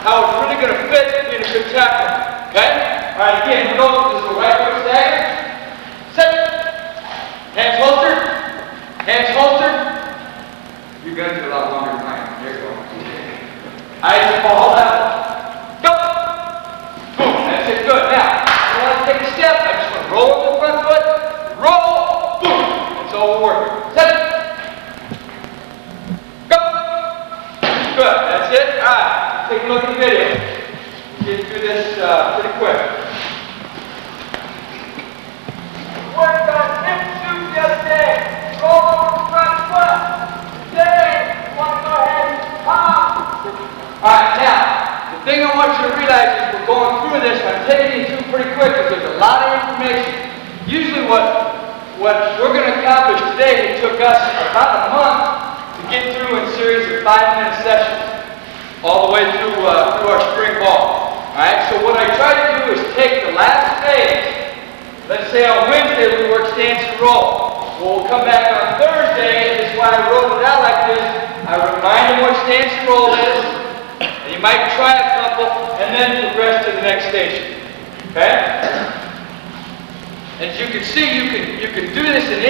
how it's really going to fit in a good tackle. Okay? Alright, again, we go. This is the right foot stagger. Set. Hands holstered. Hands holstered. You're going to do a lot longer than mine. There you go. Eyes up, hold that. Go. Boom. That's it. Good. Now, I don't want to take a step. I just want to roll with the front foot. Roll. Boom. That's all we're working. Set it. Go. Good. That's it. All right. Take a look at the video. Get through this pretty quick. Worked on hip shoot yesterday. Roll over the front foot. Today, you want to go ahead and pop. Alright, now, the thing I want you to realize is we're going through this, and I'm taking you through pretty quick because there's a lot of information. Usually what we're going to accomplish today, it took us about a month to get through in a series of 5-minute sessions, all the way through our spring ball. Alright, so what I try to do is take the last phase. Let's say on Wednesday we work stance and roll. Well, we'll come back on Thursday, and this is why I wrote it out like this. I remind them what stance and roll is, and you might try a couple, and then progress to the next station. Okay? As you can see, you can do this in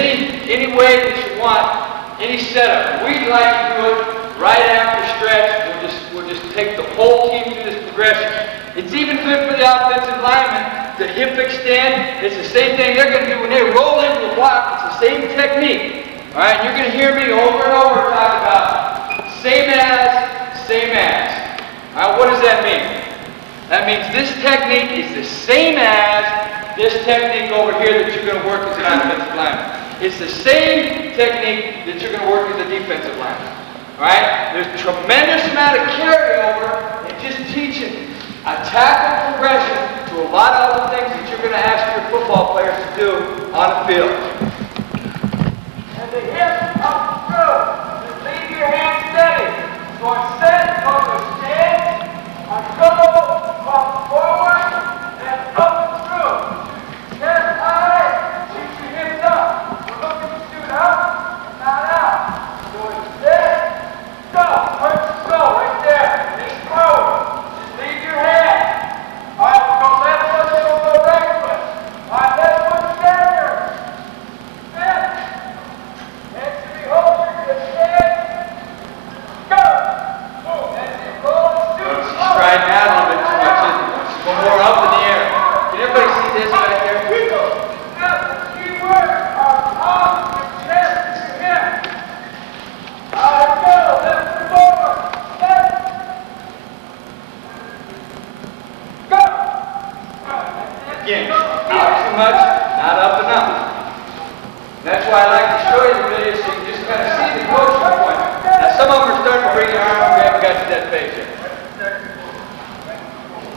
any way that you want, any setup. We'd like to do it right after stretch. We'll just take the whole team through this progression. It's even good for the offensive linemen. The hip extend, it's the same thing they're going to do when they roll into the block. It's the same technique. All right, you're going to hear me over and over talk about same as, same as. All right, what does that mean? That means this technique is the same as this technique over here that you're going to work as an offensive lineman. It's the same technique that you're going to work as a defensive lineman. All right, there's a tremendous amount of carryover in just teaching a tackle progression to a lot of other things that you're going to ask your football players to do on the field. And the hips up through. Just leave your hands steady. So set, go to stand, on go, walk forward, and up through. Chest high, keep your hips up. We're looking to shoot up, not out. So instead, go, punch go, right there. Lean forward. Leave your hand. All right, we'll go left foot, then we'll go right foot. All right, left foot stagger. Sit. Hands to be holstered, good stand. Go. Boom. That's it. Roll and shoot. She's striding out a little bit too much, isn't it? She's going more up in the air. Can everybody see this right there? Now, the key words are palms, your chest, and your hips. All right, go. Left foot forward. Set. Go! Again, not too much, not up enough. That's why I like to show you the video so you can just kind of see the coaching point. Now some of them are starting to bring your arm, we haven't got to that phase yet.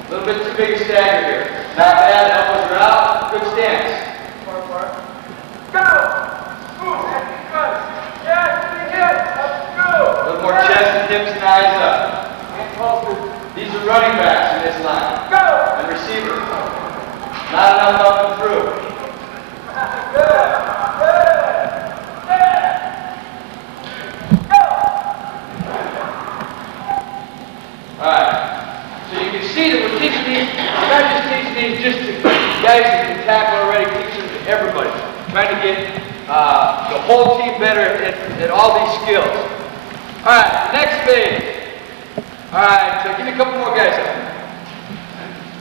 A little bit too big a stagger here. Not bad, elbows are out, good stance. Go! Ooh, that's good. Chest and hips, let's go! A little more chest and hips and eyes up. These are running backs in this line. Go! And receivers. Not enough up and through. Good. Go! Alright. So you can see that we're teaching these, we're not just teaching these just to guys that can tackle already, teaching them to everybody. Trying to get the whole team better at all these skills. Alright, next phase. Alright, so give me a couple more guys up there.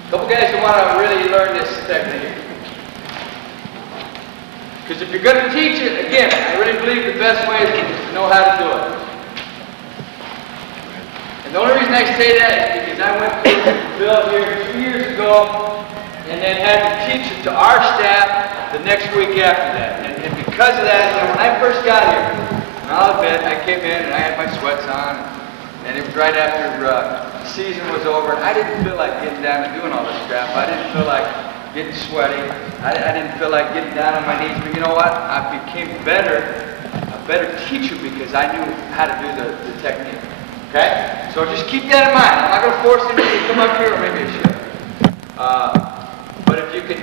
A couple guys that want to really learn this technique. Because if you're going to teach it, again, I really believe the best way is to know how to do it. And the only reason I say that is because I went through the bill here 2 years ago and then had to teach it to our staff the next week after that. And because of that, you know, when I first got here, and I'll admit, I came in and I had my sweats on, and it was right after the season was over, and I didn't feel like getting down and doing all this crap. I didn't feel like getting sweaty. I didn't feel like getting down on my knees. But you know what? I became a better teacher because I knew how to do the technique. Okay? So just keep that in mind. I'm not going to force anybody to come up here, or maybe I should. But if you can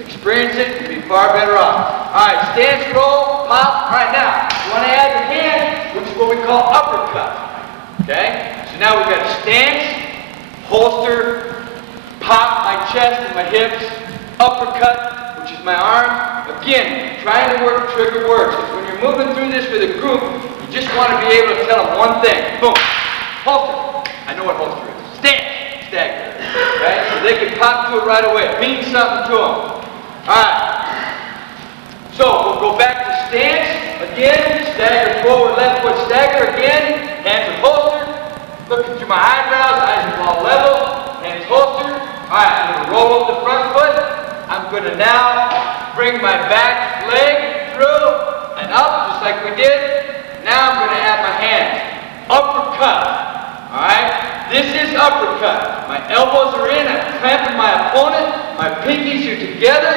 experience it, you'll be far better off. All right, stance, roll, pop. All right, now, you want to add your hand, which is what we call uppercut. Okay? So now we've got a stance, holster, pop my chest and my hips, uppercut, which is my arm. Again, trying to work trigger words. Because when you're moving through this with a group, you just want to be able to tell them one thing. Boom. Holster. I know what holster is. Stance, stagger. Okay? So they can pop to it right away. It means something to them. All right. So we'll go back to stance. Again, stagger forward, left foot stagger. Again, hands are holstered. Looking through my eyebrows, eyes are all level. Hands holstered. All right, I'm going to roll over the front foot. I'm going to now bring my back leg through and up, just like we did. Now I'm going to add my hands. Uppercut. All right? This is uppercut. My elbows are in. I'm clamping my opponent. My pinkies are together.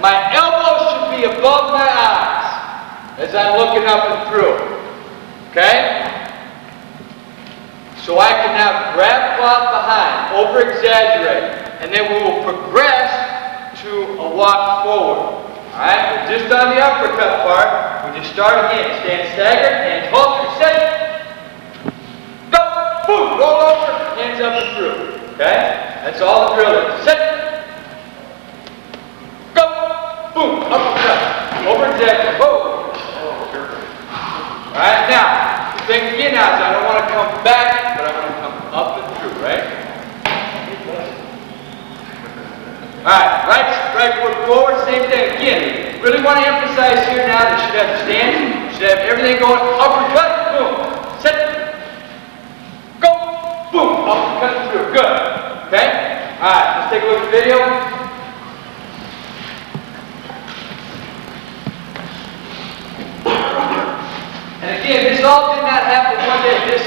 My elbows should be above my eyes as I'm looking up and through. Okay? So I can now grab cloth behind, over-exaggerate, and then we will progress to a walk forward. Alright, we're just on the uppercut part. We just start again. Stand staggered, hands holstered, set. Go, boom, roll over, hands up and through. Okay? That's all the drill is. Set. Go, boom, uppercut, over-exaggerate, boom. Alright, now, the thing again now is I don't want to come back, but I want to come up and through, right? Alright, right foot forward, same thing. Again, really want to emphasize here now that you should have the stance, you should have everything going, uppercut, boom, set, go, boom, uppercut through, good, okay? Alright, let's take a look at the video. And again, this all did not happen one day.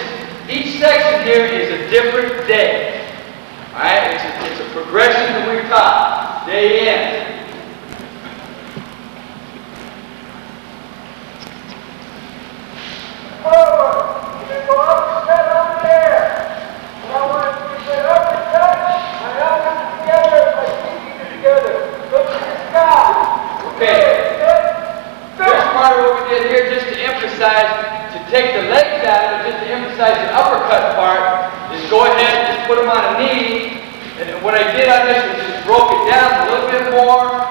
Each section here is a different day. Alright, it's a progression that we've taught, day in. Forward. You go uppercut on there. And I want you to say uppercut, and elbows together, my pinkies together. Look at the sky. Okay. Here's part of what we did here, just to emphasize, to take the legs out of it, just to emphasize the uppercut part, is go ahead and just put them on a knee. And what I did on this was just broke it down a little bit more.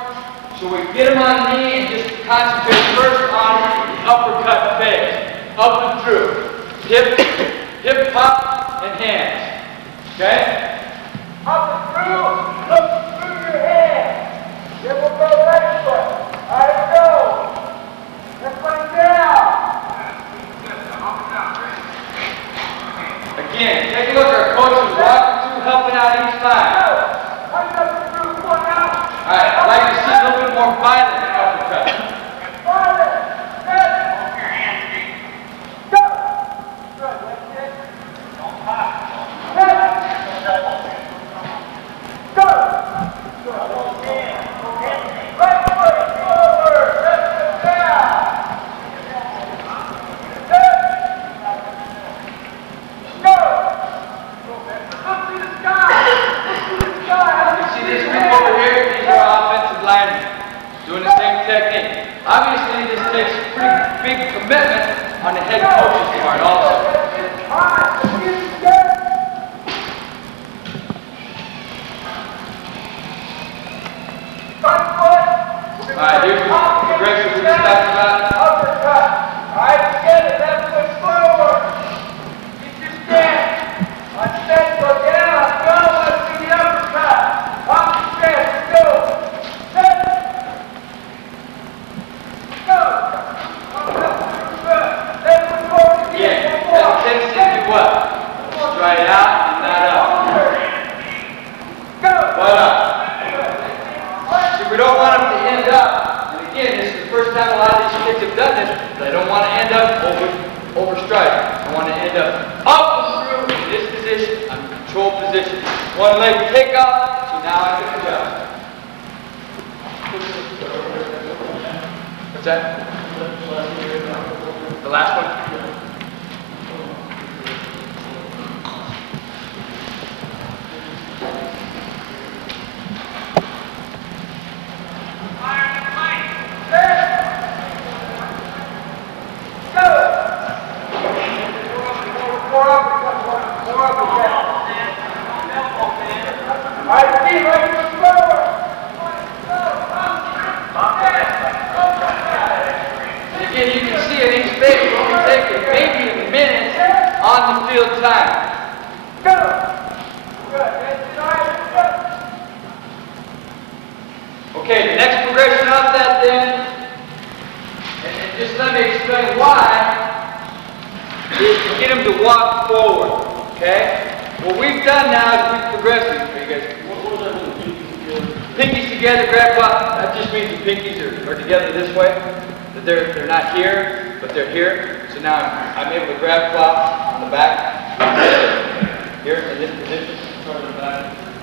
So we get them on the knee and just concentrate first on the uppercut phase. Up and through. Hip pop, and hands. Okay? Up and through, look through your hands. Then we'll go left foot. All right, go. Left foot down. Again, take a look at our coach is walking through, helping out each time. Alright, I'd like to see a little bit more violent uppercut. Obviously, this takes pretty big commitment on the head coach's part also. Alright, here's the progression we just talked about. Uppercut. Alright, get it. Left foot forward. Keep your stance. On stance, go down. Go. Let's see the uppercut. Up the stance. Go. Yeah, that tendency to do what? Straight out and not up. But up. See, we don't want them to end up. And again, this is the first time a lot of these kids have done this. But I don't want to end up over strike. I want to end up and through in this position. I'm in control position. One leg take off, so now I can adjust. What's that? The last one? Again, you can see in each phase, we're only taking maybe a minute on the field time. Go! Good. Okay, the next progression of that then, and just let me explain why, is to get him to walk forward. Okay? What we've done now is we've progressed it. You guys, what does that mean? Pinkies together, grandpa. That just means the pinkies are together this way. That they're not here, but they're here. So now I'm able to grab Plop on the back. Here in this position.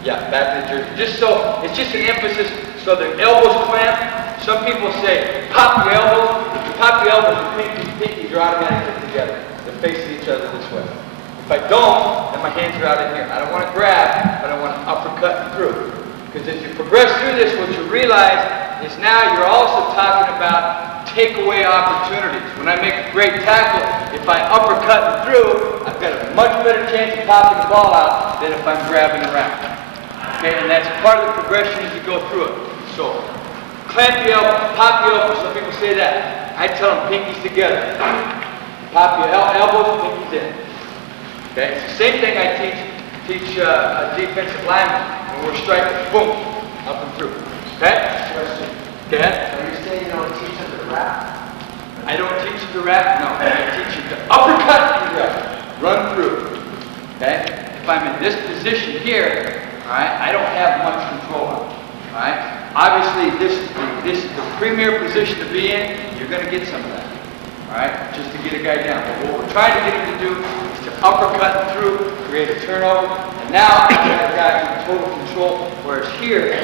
Yeah, back to the jersey. Just so, it's just an emphasis so their elbows clamp. Some people say, pop your elbows. If you pop your elbows, your pinkies are automatically together. They're facing each other this way. If I don't, then my hands are out in here. I don't want to grab, but I want to uppercut through. Because as you progress through this, what you realize is now you're also talking about takeaway opportunities. When I make a great tackle, if I uppercut through, I've got a much better chance of popping the ball out than if I'm grabbing around. Okay, and that's part of the progression as you go through it. So, clamp the elbow, pop the elbow. Some people say that. I tell them pinkies together. Pop your elbows, pinkies in. Okay, it's the same thing I teach a defensive lineman when we're striking. Boom, up and through. Okay? Go ahead. Are you saying you don't teach them to wrap? I don't teach you to wrap. No, I teach you to uppercut and grab. Run through. Okay? If I'm in this position here, all right, I don't have much control on it. All right? Obviously, this is the premier position to be in. You're going to get some of that. All right? Just to get a guy down. But what we're trying to get him to do is to uppercut through, create a turnover, and now I've got a guy in total control. Whereas here,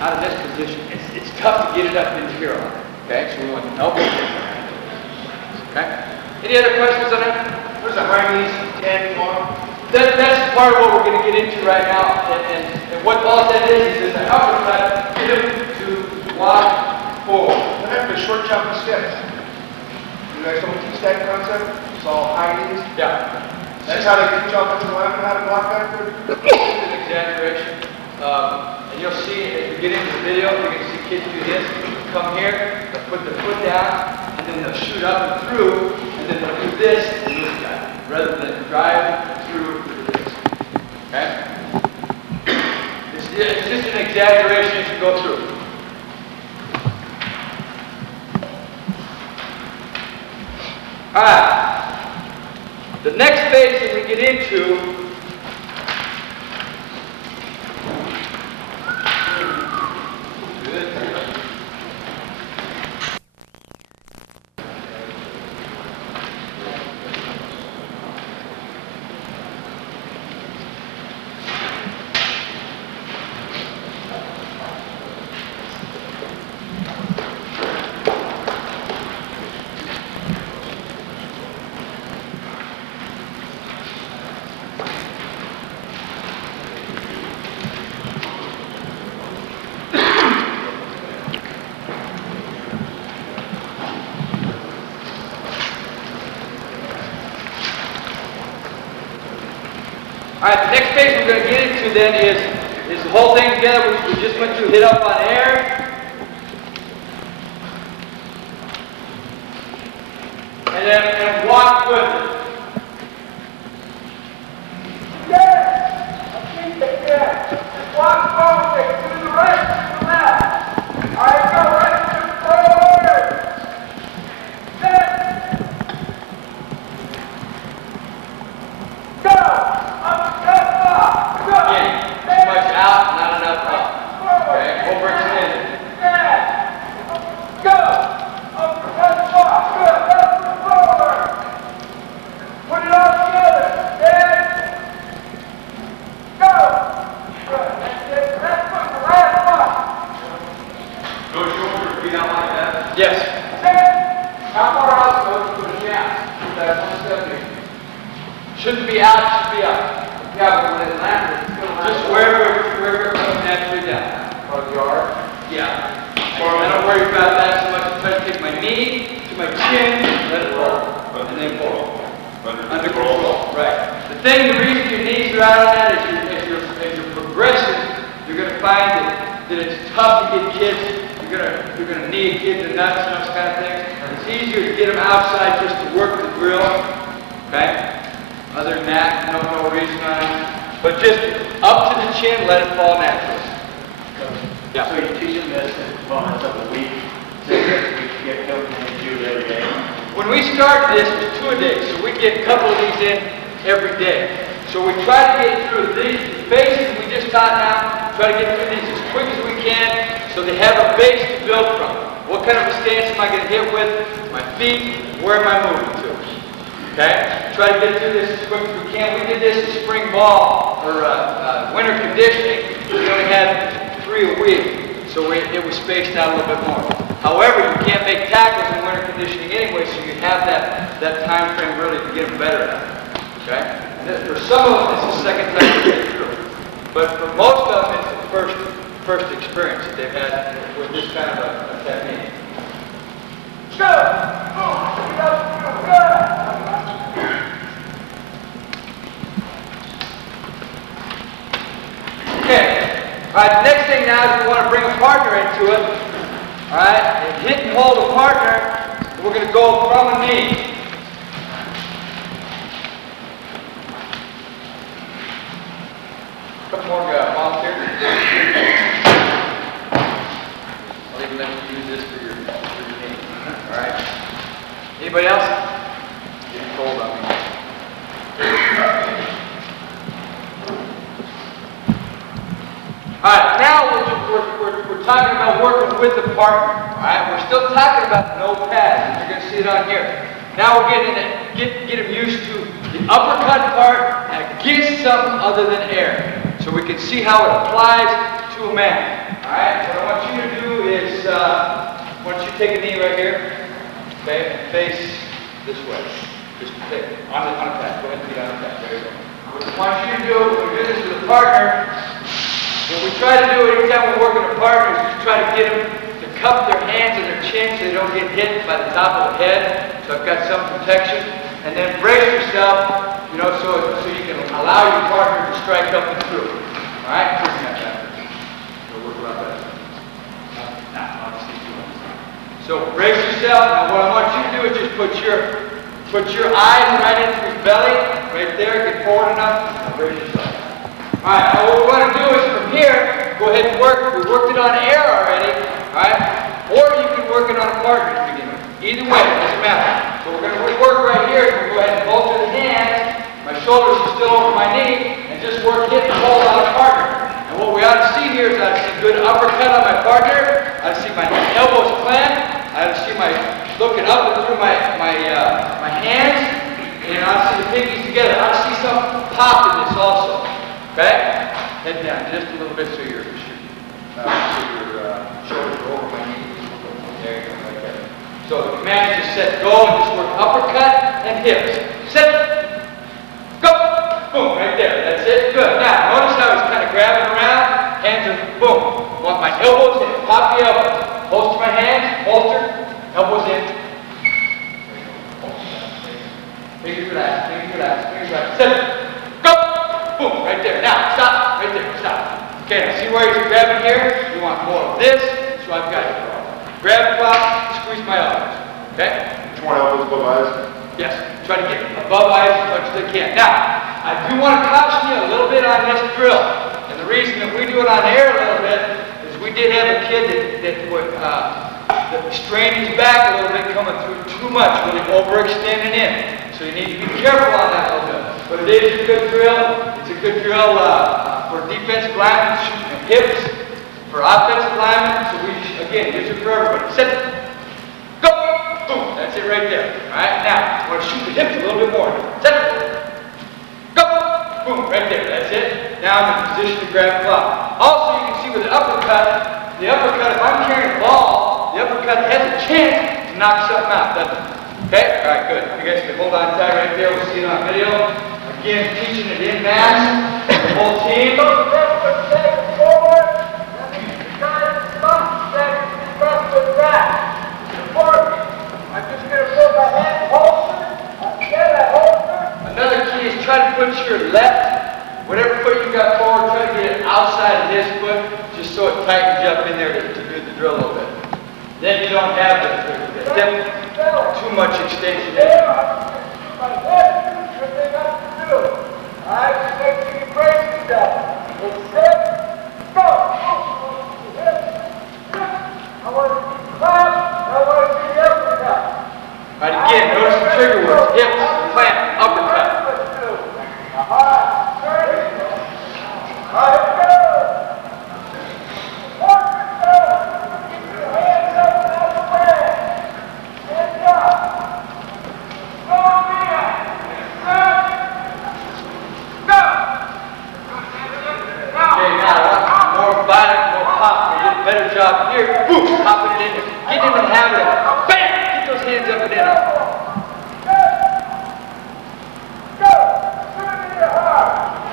out of this position, it's tough to get it up into here. Okay? So we want to elbow. Okay? Any other questions on that? Where's the high knees, 10, 1? That's part of what we're going to get into right now. And what all that is an uppercut, get him to walk forward. What happened to short jump and steps? You guys don't teach that concept? It's all high knees? Yeah. That's how they teach offensive linemen how to block that? It's an exaggeration. And you'll see, as we get into the video, you're going to see kids do this. Come here, they'll put their foot down, and then they'll shoot up and through, and then they'll do this and move that, rather than drive through with this. Okay? It's just an exaggeration as you go through. Alright. The next phase that we get into Alright, the next phase we're going to get into then is the whole thing together, which we just went through, hit up on air. And then walk with it. Yeah! Just walk forward, to the right, to the left. Alright, go right to forward. Set. Go! Again, too much out, not enough up. Okay, over extended. Go! Uppercut walk. Good. Up and forward. Put it all together. And go. Good. That's it. That's the last one. Go shoulder, feet out like that. Yes. How far out goes to the jab? That one step in. Shouldn't be out, should be up. Yeah, but when it lands, it's still Just wherever it comes naturally down. on the yard. Yeah. I don't worry about that so much. I try to take my knee to my chin, let it roll, and then pull. Under control. Right. The reason your knees are out on that is as you're progressing, you're going to find that it's tough to get kids. You're going to knee a kid in the nuts and those kind of things. It's easier to get them outside just to work the drill. Okay? Other than that, no reason on it. But just up to the chin, let it fall naturally. Yeah. So you teach them this in moments of the week, so that we can get them and do it every day. When we started this, it was 2 a day, so we get a couple of these in every day. So we try to get through these bases we just taught now, try to get through these as quick as we can, so they have a base to build from. What kind of a stance am I going to hit with? My feet, where am I moving to? Okay? Try to get through this as quick as we can. We did this in spring ball, or winter conditioning. We only had 3 a week, so it was spaced out a little bit more. However, you can't make tackles in winter conditioning anyway, so you have that time frame really to get them better at it. Okay? And for some of them, it's the second time they get through. But for most of them, it's the first experience that they've had with this kind of a technique. Okay. All right, the next thing now is we want to bring a partner into it. All right, and hit and hold a partner. We're going to go from a knee. A couple more volunteers. I'll even let you use this for your knee. All right. Anybody else? Getting cold on me. All right, now we're talking about working with the partner. All right, we're still talking about no pads. You're going to see it on here. Now we're getting get them used to the uppercut part against something other than air, so we can see how it applies to a man. All right, what I want you to do is, once you take a knee right here, okay, and face this way. Just take it on the pad. Go ahead and get on the pad. There you go. What I want you to do when we do this with a partner. What we try to do every time we're working with partners is try to get them to cup their hands and their chin so they don't get hit by the top of the head. So I've got some protection. And then brace yourself, you know, so you can allow your partner to strike up and through. All right? Bring that back. We'll work around that. So brace yourself. Now what I want you to do is just put your eyes right into his belly, right there. Get forward enough. And brace yourself. All right, now what we want to do is from here, go ahead and work. We worked it on air already, all right? Or you can work it on a partner to begin with. Either way, it doesn't matter. So we're going to work right here. We'll go ahead and bolster the hands. My shoulders are still over my knee, and just work hit and hold on a partner. And what we ought to see here is I ought to see good uppercut on my partner. I ought to see my elbows clenched. I ought to see my looking up and through my hands, and I ought to see the pinkies together. I ought to see some pop in this also. Okay? Head down just a little bit so your shoulders are over my knees. There you go, right there. So the command is just set, go, and just work uppercut and hips. Set, go, boom, right there. That's it. Good. Now, notice how he's kind of grabbing around. Hands are, boom. Want my elbows in. Pop the elbows. Holster my hands, holster, elbows in. Fingers relax, fingers relax, fingers relax. Set, go. Boom, right there. Now, stop. Right there, stop. Okay, now see where he's grabbing here? You want more of this, so I've got it. Grab the clock, squeeze my elbows. Okay? Which one elbows above eyes? Yes, try to get above eyes as much as I can. Now, I do want to caution you a little bit on this drill. And the reason that we do it on air a little bit is we did have a kid that strained his back a little bit coming through too much, really overextending in. So you need to be careful on that a little bit. But it is a good drill. It's a good drill for defensive linemen, shooting the hips. For offensive linemen, so we, again, use it for everybody. Set, go, boom. That's it right there. All right, now, I want to shoot the hips a little bit more. Set, go, boom, right there. That's it. Now I'm in position to grab the clock. Also, you can see with the uppercut, if I'm carrying the ball, the uppercut has a chance to knock something out, doesn't it? Okay? All right, good. You guys can hold on tight right there. We'll see it on video. Again, teaching it in mass. The whole team. Another key is try to put your left, whatever foot you got forward, try to get it outside of his foot, just so it tightens you up in there to do the drill a little bit. Then you don't have too much extension in there. All right, again, notice the trigger words. Hips, clamp, uppercut. Okay, now more violent, more pop. You get a better job here. Boom, popping it in there. Get in the habit of bam! Get those hands up and in them.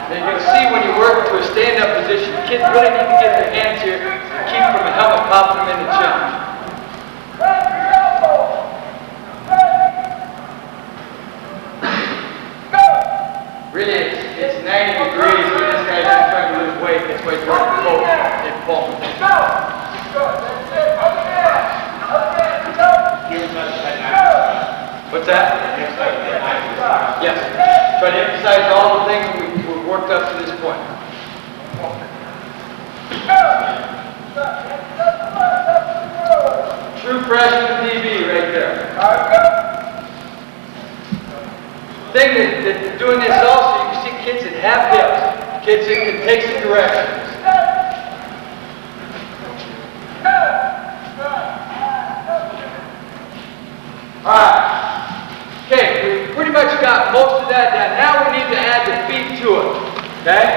Then you're going to see when you work to a stand-up position, kids really need to get their hands here and keep from a helmet popping them in the jump. Really, it's 90 degrees, but this guy's just trying to lose weight. That's why he's trying to pull and pull. What's that? Yes. Try to emphasize all the things we've worked up to this point. True freshman DB right there. Thing that doing this also, you can see kids that have hips, kids that can take some directions. Alright. Okay, we pretty much got most of that down. Now we need to add the feet to it. Okay?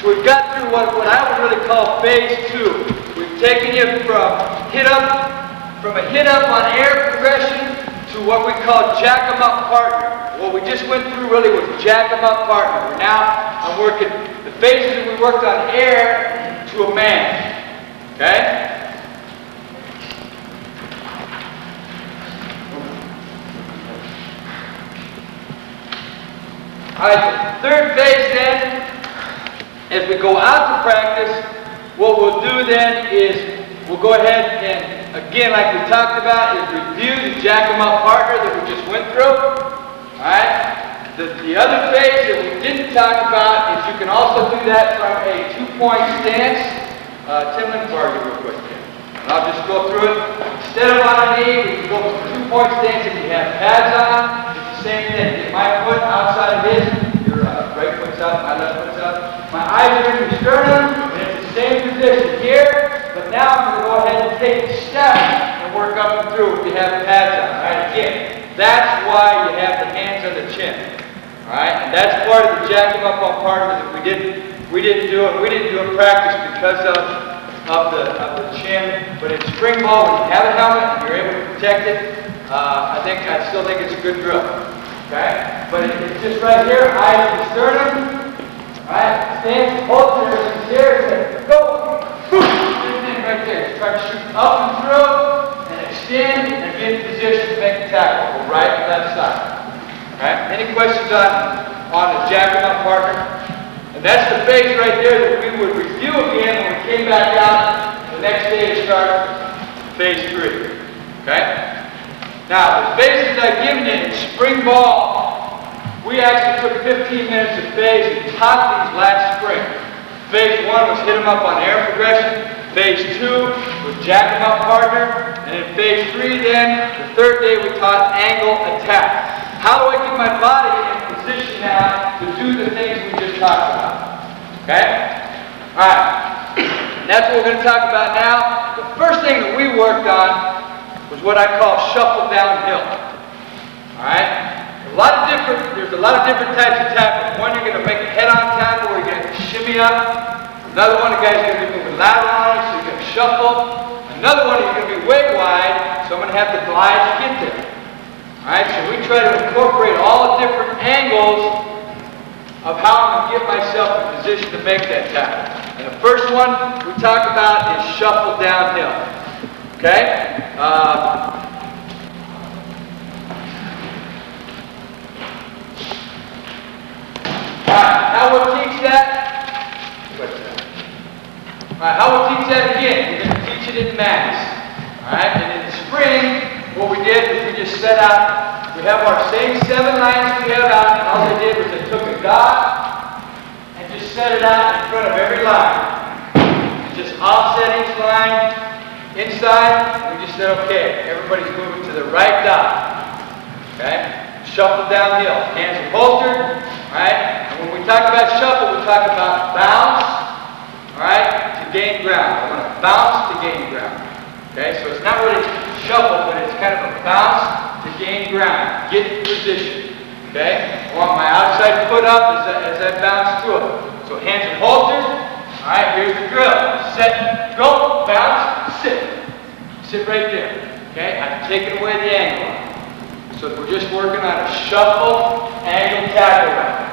So we've got through what I would really call phase 2. We've taken you from a hit up on air progression to what we call jack 'em up partner. What we just went through really was jack 'em up partner. Now I'm working the phases that we worked on air to a man. Okay? Alright, the third phase then, as we go out to practice, what we'll do then is we'll go ahead and, again, like we talked about, is review the jack 'em up partner that we just went through. Alright? The other phase that we didn't talk about is you can also do that from a 2-point stance. Tim, let me borrow you real quick here. And I'll just go through it. Instead of on a knee, we can go from a 2-point stance if you have pads on. It's the same thing. Get my foot outside of his. Your right foot's up, my left foot's up. My eyes are in the sternum, and it's the same position here. But now I'm going to go ahead and take a step and work up and through if you have pads on. Alright, again, that's why you have the hands on the chin. Alright, and that's part of the jack 'em up on partner that we didn't do it. We didn't do in practice because of the chin. But in spring ball, when you have a helmet and you're able to protect it, I still think it's a good drill. Okay? But it's just right here, eyes in the sternum. Alright, stand, hold there, go. Boom! Right there. Just try to shoot up and through and extend and get in position to make a tackle. Go right and left side. Alright? Any questions on the jack 'em up partner? And that's the phase right there that we would review again when we came back out the next day to start phase 3. Okay? Now, the phases I've given you in spring ball, we actually took 15 minutes of phase and taught these last spring. Phase 1 was hit 'em up on air progression. Phase 2 was jack 'em up partner. And in phase 3 then, the third day we taught angle attack. How do I get my body in position now to do the things we just talked about? Okay? Alright. That's what we're going to talk about now. The first thing that we worked on was what I call shuffle downhill. Alright? There's a lot of different types of tackles. One, you're going to make a head-on tackle where you're going to shimmy up. Another one, the guy's going to be moving laterally, so you're going to shuffle. Another one, you're going to be way wide, so I'm going to have to glide to get there. Alright, so we try to incorporate all the different angles of how I'm going to get myself in position to make that tackle. And the first one we talk about is shuffle downhill. Okay? Alright, how we'll teach that? Alright, how we'll teach that again? We're going to teach it in mass. Alright, and in the spring, what we did was we just set out we have our same 7 lines we have out, and all they did was they took a dot and just set it out in front of every line. And just offset each line inside, and we just said, okay, everybody's moving to the right dot. Okay? Shuffle downhill, hands are holstered, all right? And when we talk about shuffle, we talk about bounce, all right, to gain ground. I want to bounce to gain ground. Okay, so it's not really shuffle, but it's kind of a bounce to gain ground. Get in position. Okay? I want my outside foot up as I bounce to it. So hands are holstered. All right, here's the drill. Set, go, bounce, sit. Sit right there. Okay? I've taken away the angle. So we're just working on a shuffle, angle, tackle right now.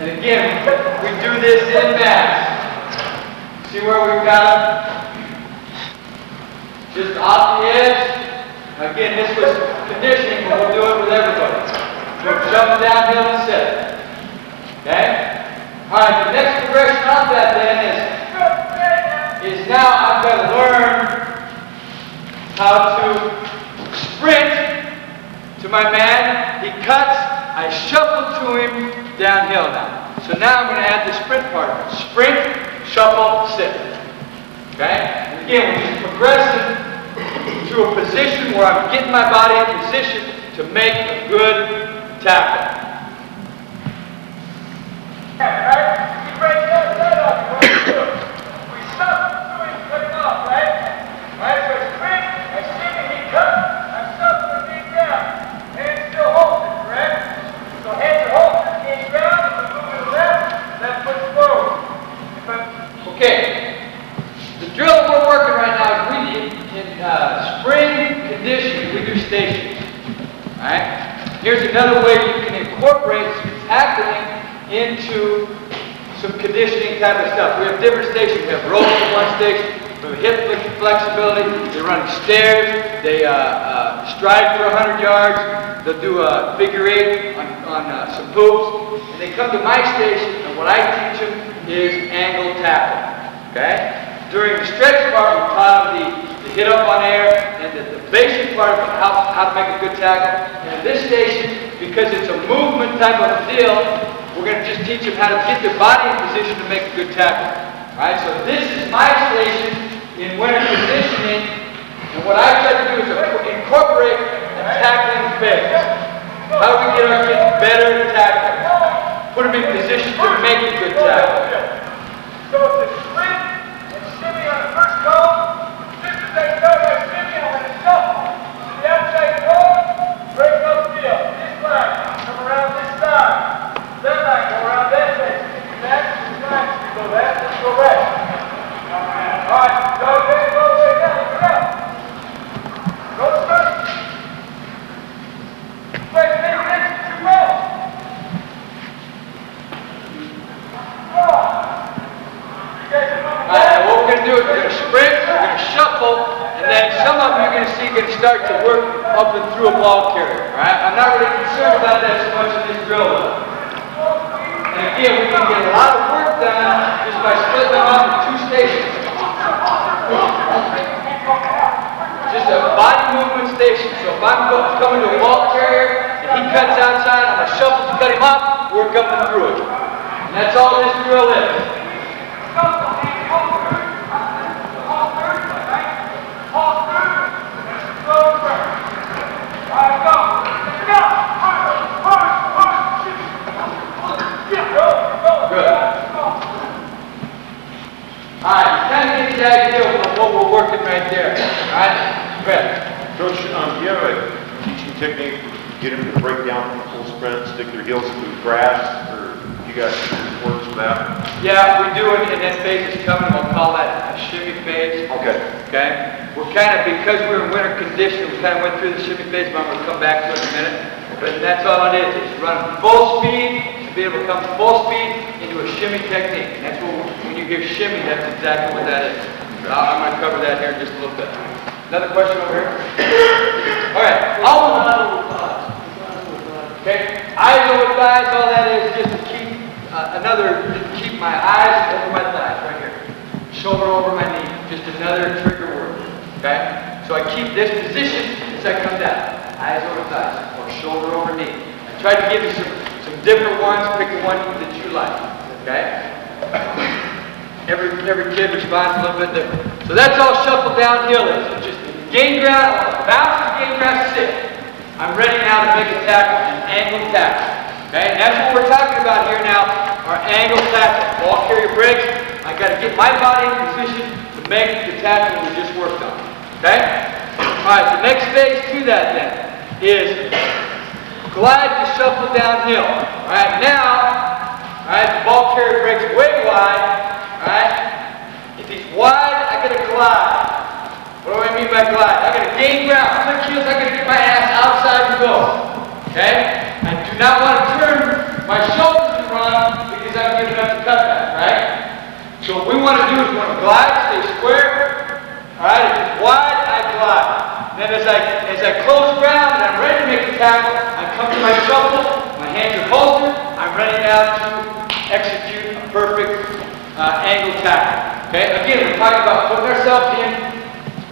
And again, we do this in mass. See where we've got them? Just off the edge. Again, this was conditioning, but we'll do it with everybody. We'll jump downhill and sit. Okay? Alright, the next progression off that then is now I'm going to learn how to sprint to my man. He cuts, I shuffle to him downhill now. So now I'm going to add the sprint part. Sprint, shuffle, sit. Okay? And again, we're just progressing to a position where I'm getting my body in position to make a good tackle. Okay, the drill that we're working right now is in spring conditioning, we do stations. Alright? Here's another way you can incorporate some tackling into some conditioning type of stuff. We have different stations. We have ropes in one station, we have hip flexibility, they run stairs, they stride for 100 yards, they'll do a figure 8 on some hoops, and they come to my station, and what I teach them is angle tackle. Okay? During the stretch part, we taught them the hit up on air and the basic part of how to make a good tackle. And in this station, because it's a movement type of deal, we're going to just teach them how to get their body in position to make a good tackle. All right? So this is my station in winter conditioning, and what I try to do is incorporate a tackling phase. How do we get our kids better at tackling? Put them in position to make a good tackle. So it's a sprint and shimmy on the first cone. Just as I start my shimmy, I'm going to shuffle to the outside cone, break up field. This line, come around this side. That line, go around that way. Back to the line, go left, go right. All right, go there, go there, go there. Go straight. Straight, make it 2 rows. Alright, what we're going to do is we're going to sprint, we're going to shuffle, and then some of them you're going to see going to start to work up and through a ball carrier. Alright, I'm not really concerned about that so much in this drill though. And again, we can get a lot of work done just by splitting them up in 2 stations. Just a body movement station. So if I'm coming to a ball carrier and he cuts outside, I'm going to shuffle to cut him up, work up and through it. And that's all this drill is. Alright, you kind of get the idea of what we're working right there. Alright? Good. Coach, do you have a teaching technique to get them to break down from a full sprint, stick their heels into the grass, or you guys work for that? Yeah, we do it, and that phase is coming. We'll call that a shimmy phase. Okay. Okay? We're kind of, because we're in winter conditions, we kind of went through the shimmy phase, but I'm going to come back to it in a minute. But that's all it is. It's run full speed to be able to come full speed into a shimmy technique. And that's what, when you hear shimmy, that's exactly what that is. I'm going to cover that here in just a little bit. Another question over here? All right. Okay. Eyes over thighs, all that is just to keep keep my eyes over my thighs right here. Shoulder over my knee. Just another trigger word. Okay? this position as I come down. Eyes over thighs, or shoulder over knee. I tried to give you some different ones. Pick the one that you like, okay? Every kid responds a little bit different. So that's all shuffle downhill is. So just gain ground, bounce to gain ground, sit. I'm ready now to make a tackle, an angle tackle. Okay, and that's what we're talking about here now, our angle tackle. Ball carrier breaks. I got to get my body in position to make the tackle we just worked on. Okay? All right, the next phase to that then is glide to shuffle downhill. All right, now, all right, the ball carrier breaks way wide. All right, if he's wide, I got to glide. What do I mean by glide? I got to gain ground, flip heels. I got to get my ass outside the goal. Okay? I do not want to turn my shoulders and run because I'm giving up the cutback. Right? So what we want to do is we want to glide, stay square. All right, if it's wide, I glide. Then as I close ground and I'm ready to make the tackle, I come to my shuffle, my hands are holstered, I'm ready now to execute a perfect angle tackle. Okay, again, we're talking about putting ourselves in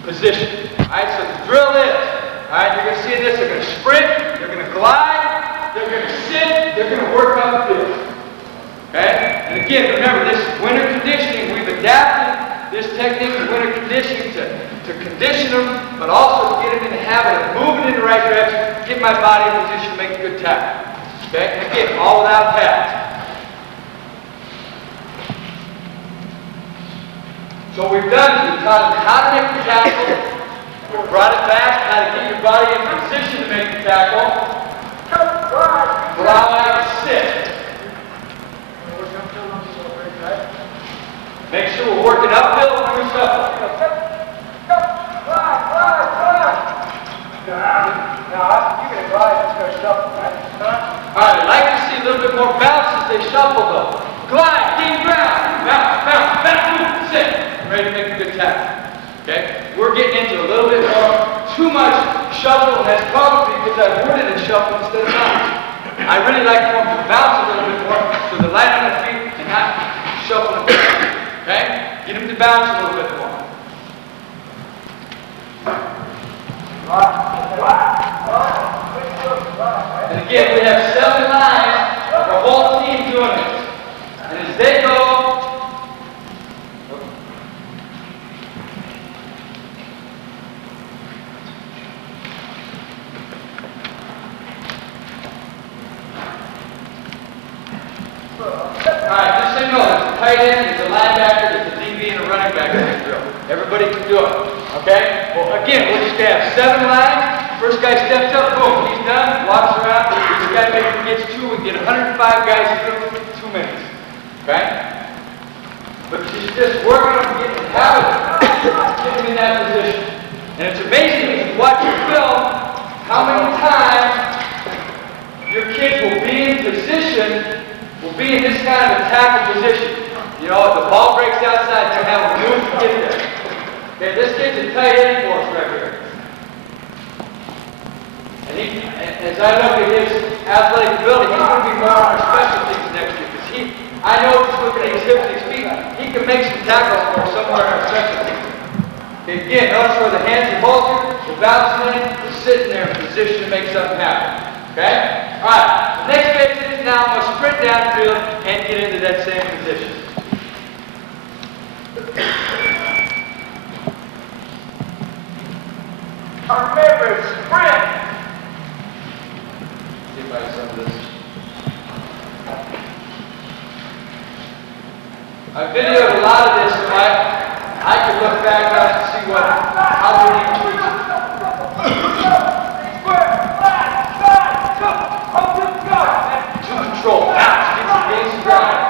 position. All right, so the drill is, all right, you're going to see this, they're going to sprint, they're going to glide, they're going to sit, they're going to work up the field. Okay, and again, remember, this is winter conditioning. We've adapted this technique of winter conditioning to condition them, but also to get them in the habit of moving in the right direction, get my body in position to make a good tackle. Okay? And again, all without pads. So what we've done is we've taught them how to make the tackle, we've brought it back, how to get your body in position to make the tackle, allow it to sit. Make sure we're working uphill when we shuffle. Alright, I'd like to see a little bit more bounce as they shuffle though. Glide, gain ground, bounce, bounce, bounce, move, sit. Ready to make a good tackle. Okay? We're getting into a little bit more, too much shuffle, and that's probably because I worded it shuffle instead of bounce. I really like for them to bounce a little bit more so they're light on their feet and not shuffling. Okay? Get him to bounce a little bit more. And again, we have 7 lines of our whole team doing this. And as they go, alright, just so you know, there's a tight end, there's a linebacker, there's a DB, and a running back in this drill. Everybody can do it. Okay? Well, again, we're just going to have 7 lines. First guy steps up, boom, he's done, walks around. This guy maybe gets 2, we get 105 guys through 2 minutes. Okay? But she's just working on getting the habit of getting in that position. And it's amazing when you watch your film how many times your kids will be in position, will be in this kind of a tackle position. You know, if the ball breaks outside, they'll have a move to get there. Okay, this kid's a tight end for us right here. And he, as I look at his athletic ability, he's going to be more on our special teams next year. Because I know just looking at his hips and his feet, he can make some tackles for us somewhere in our special teams. Okay, again, notice where the hands are bolstered, the bouncing in, we're sitting there in position to make something happen. Okay? Alright, the next phase is now I'm going to sprint downfield and get into that same position. Remember, sprint. See if I have some of this. I videoed a lot of this, so I could look back on it and see how we need to tweak it. To control, bounce, get some ground.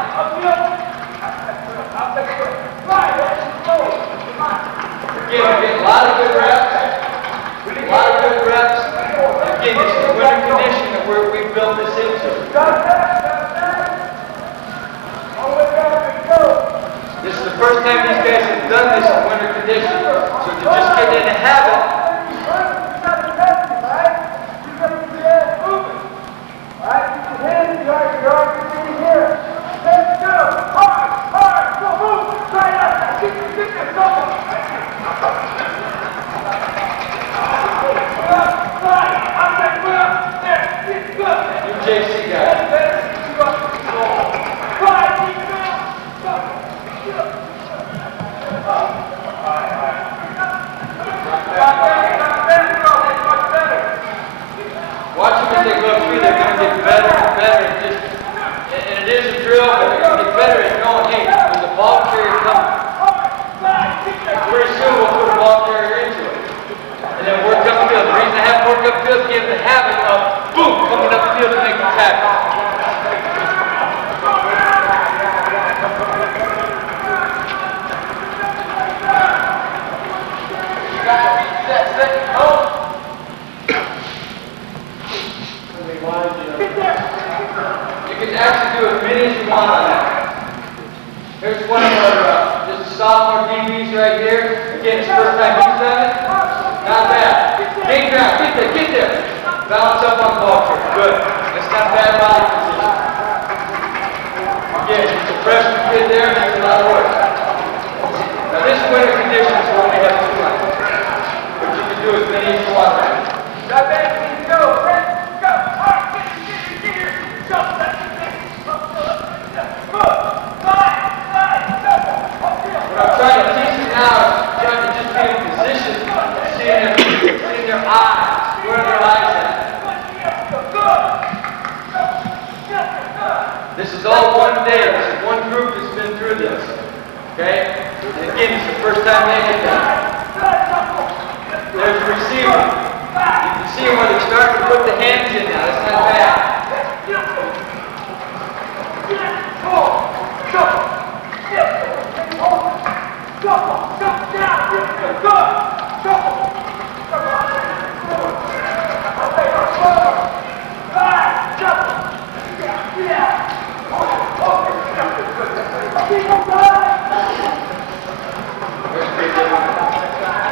Again, we're getting a lot of good reps. A lot of good reps. Again, this is winter condition that we've built this into. This is the first time these guys have done this in winter conditions. So to just get in a habit. You can actually do as many as you want on that. Here's one of our just sophomore DBs right here. Again, it's first time he's done it. Not bad. Gain ground. Get there. Balance up on the ball here. Good. That's not bad body position. Again, it's a freshman kid there, makes a lot of work. Now this winter conditions is when we have to play. But you can do as many as you want on it. Not bad. Go. Go. All right. Get here. Jump. Good. What I'm trying to teach you now is trying to just be in position, seeing their eyes, where their eyes at. This is all one day. This is one group that's been through this. Okay? And again, it's the first time they did that. There's the receiver. You can see where they're starting to put the hands in now. That's not bad.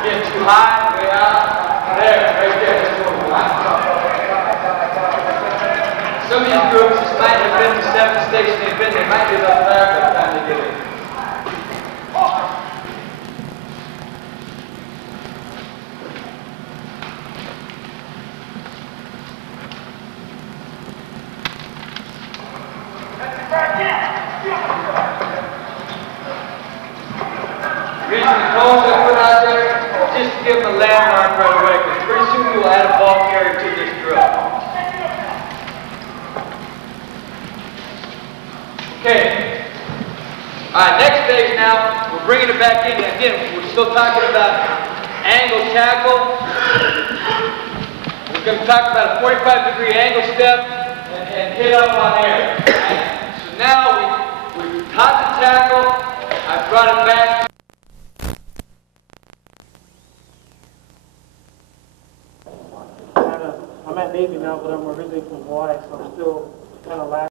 Get too high, way out. There, right there. That's what we want. Some of these groups, this might have been the seventh station they've been. They might be left back by the time they get in. The reason the cones I put out there is just to give them a landmark right away, because pretty soon we will add a ball carrier to this drill. Okay. Alright, next phase now, we're bringing it back in. Again, we're still talking about angle tackle. We're going to talk about a 45-degree angle step and hit up on air. Right? So now we've taught the tackle. I brought it back. I'm at Navy now, but I'm originally from Hawaii, so I'm still kind of lacking.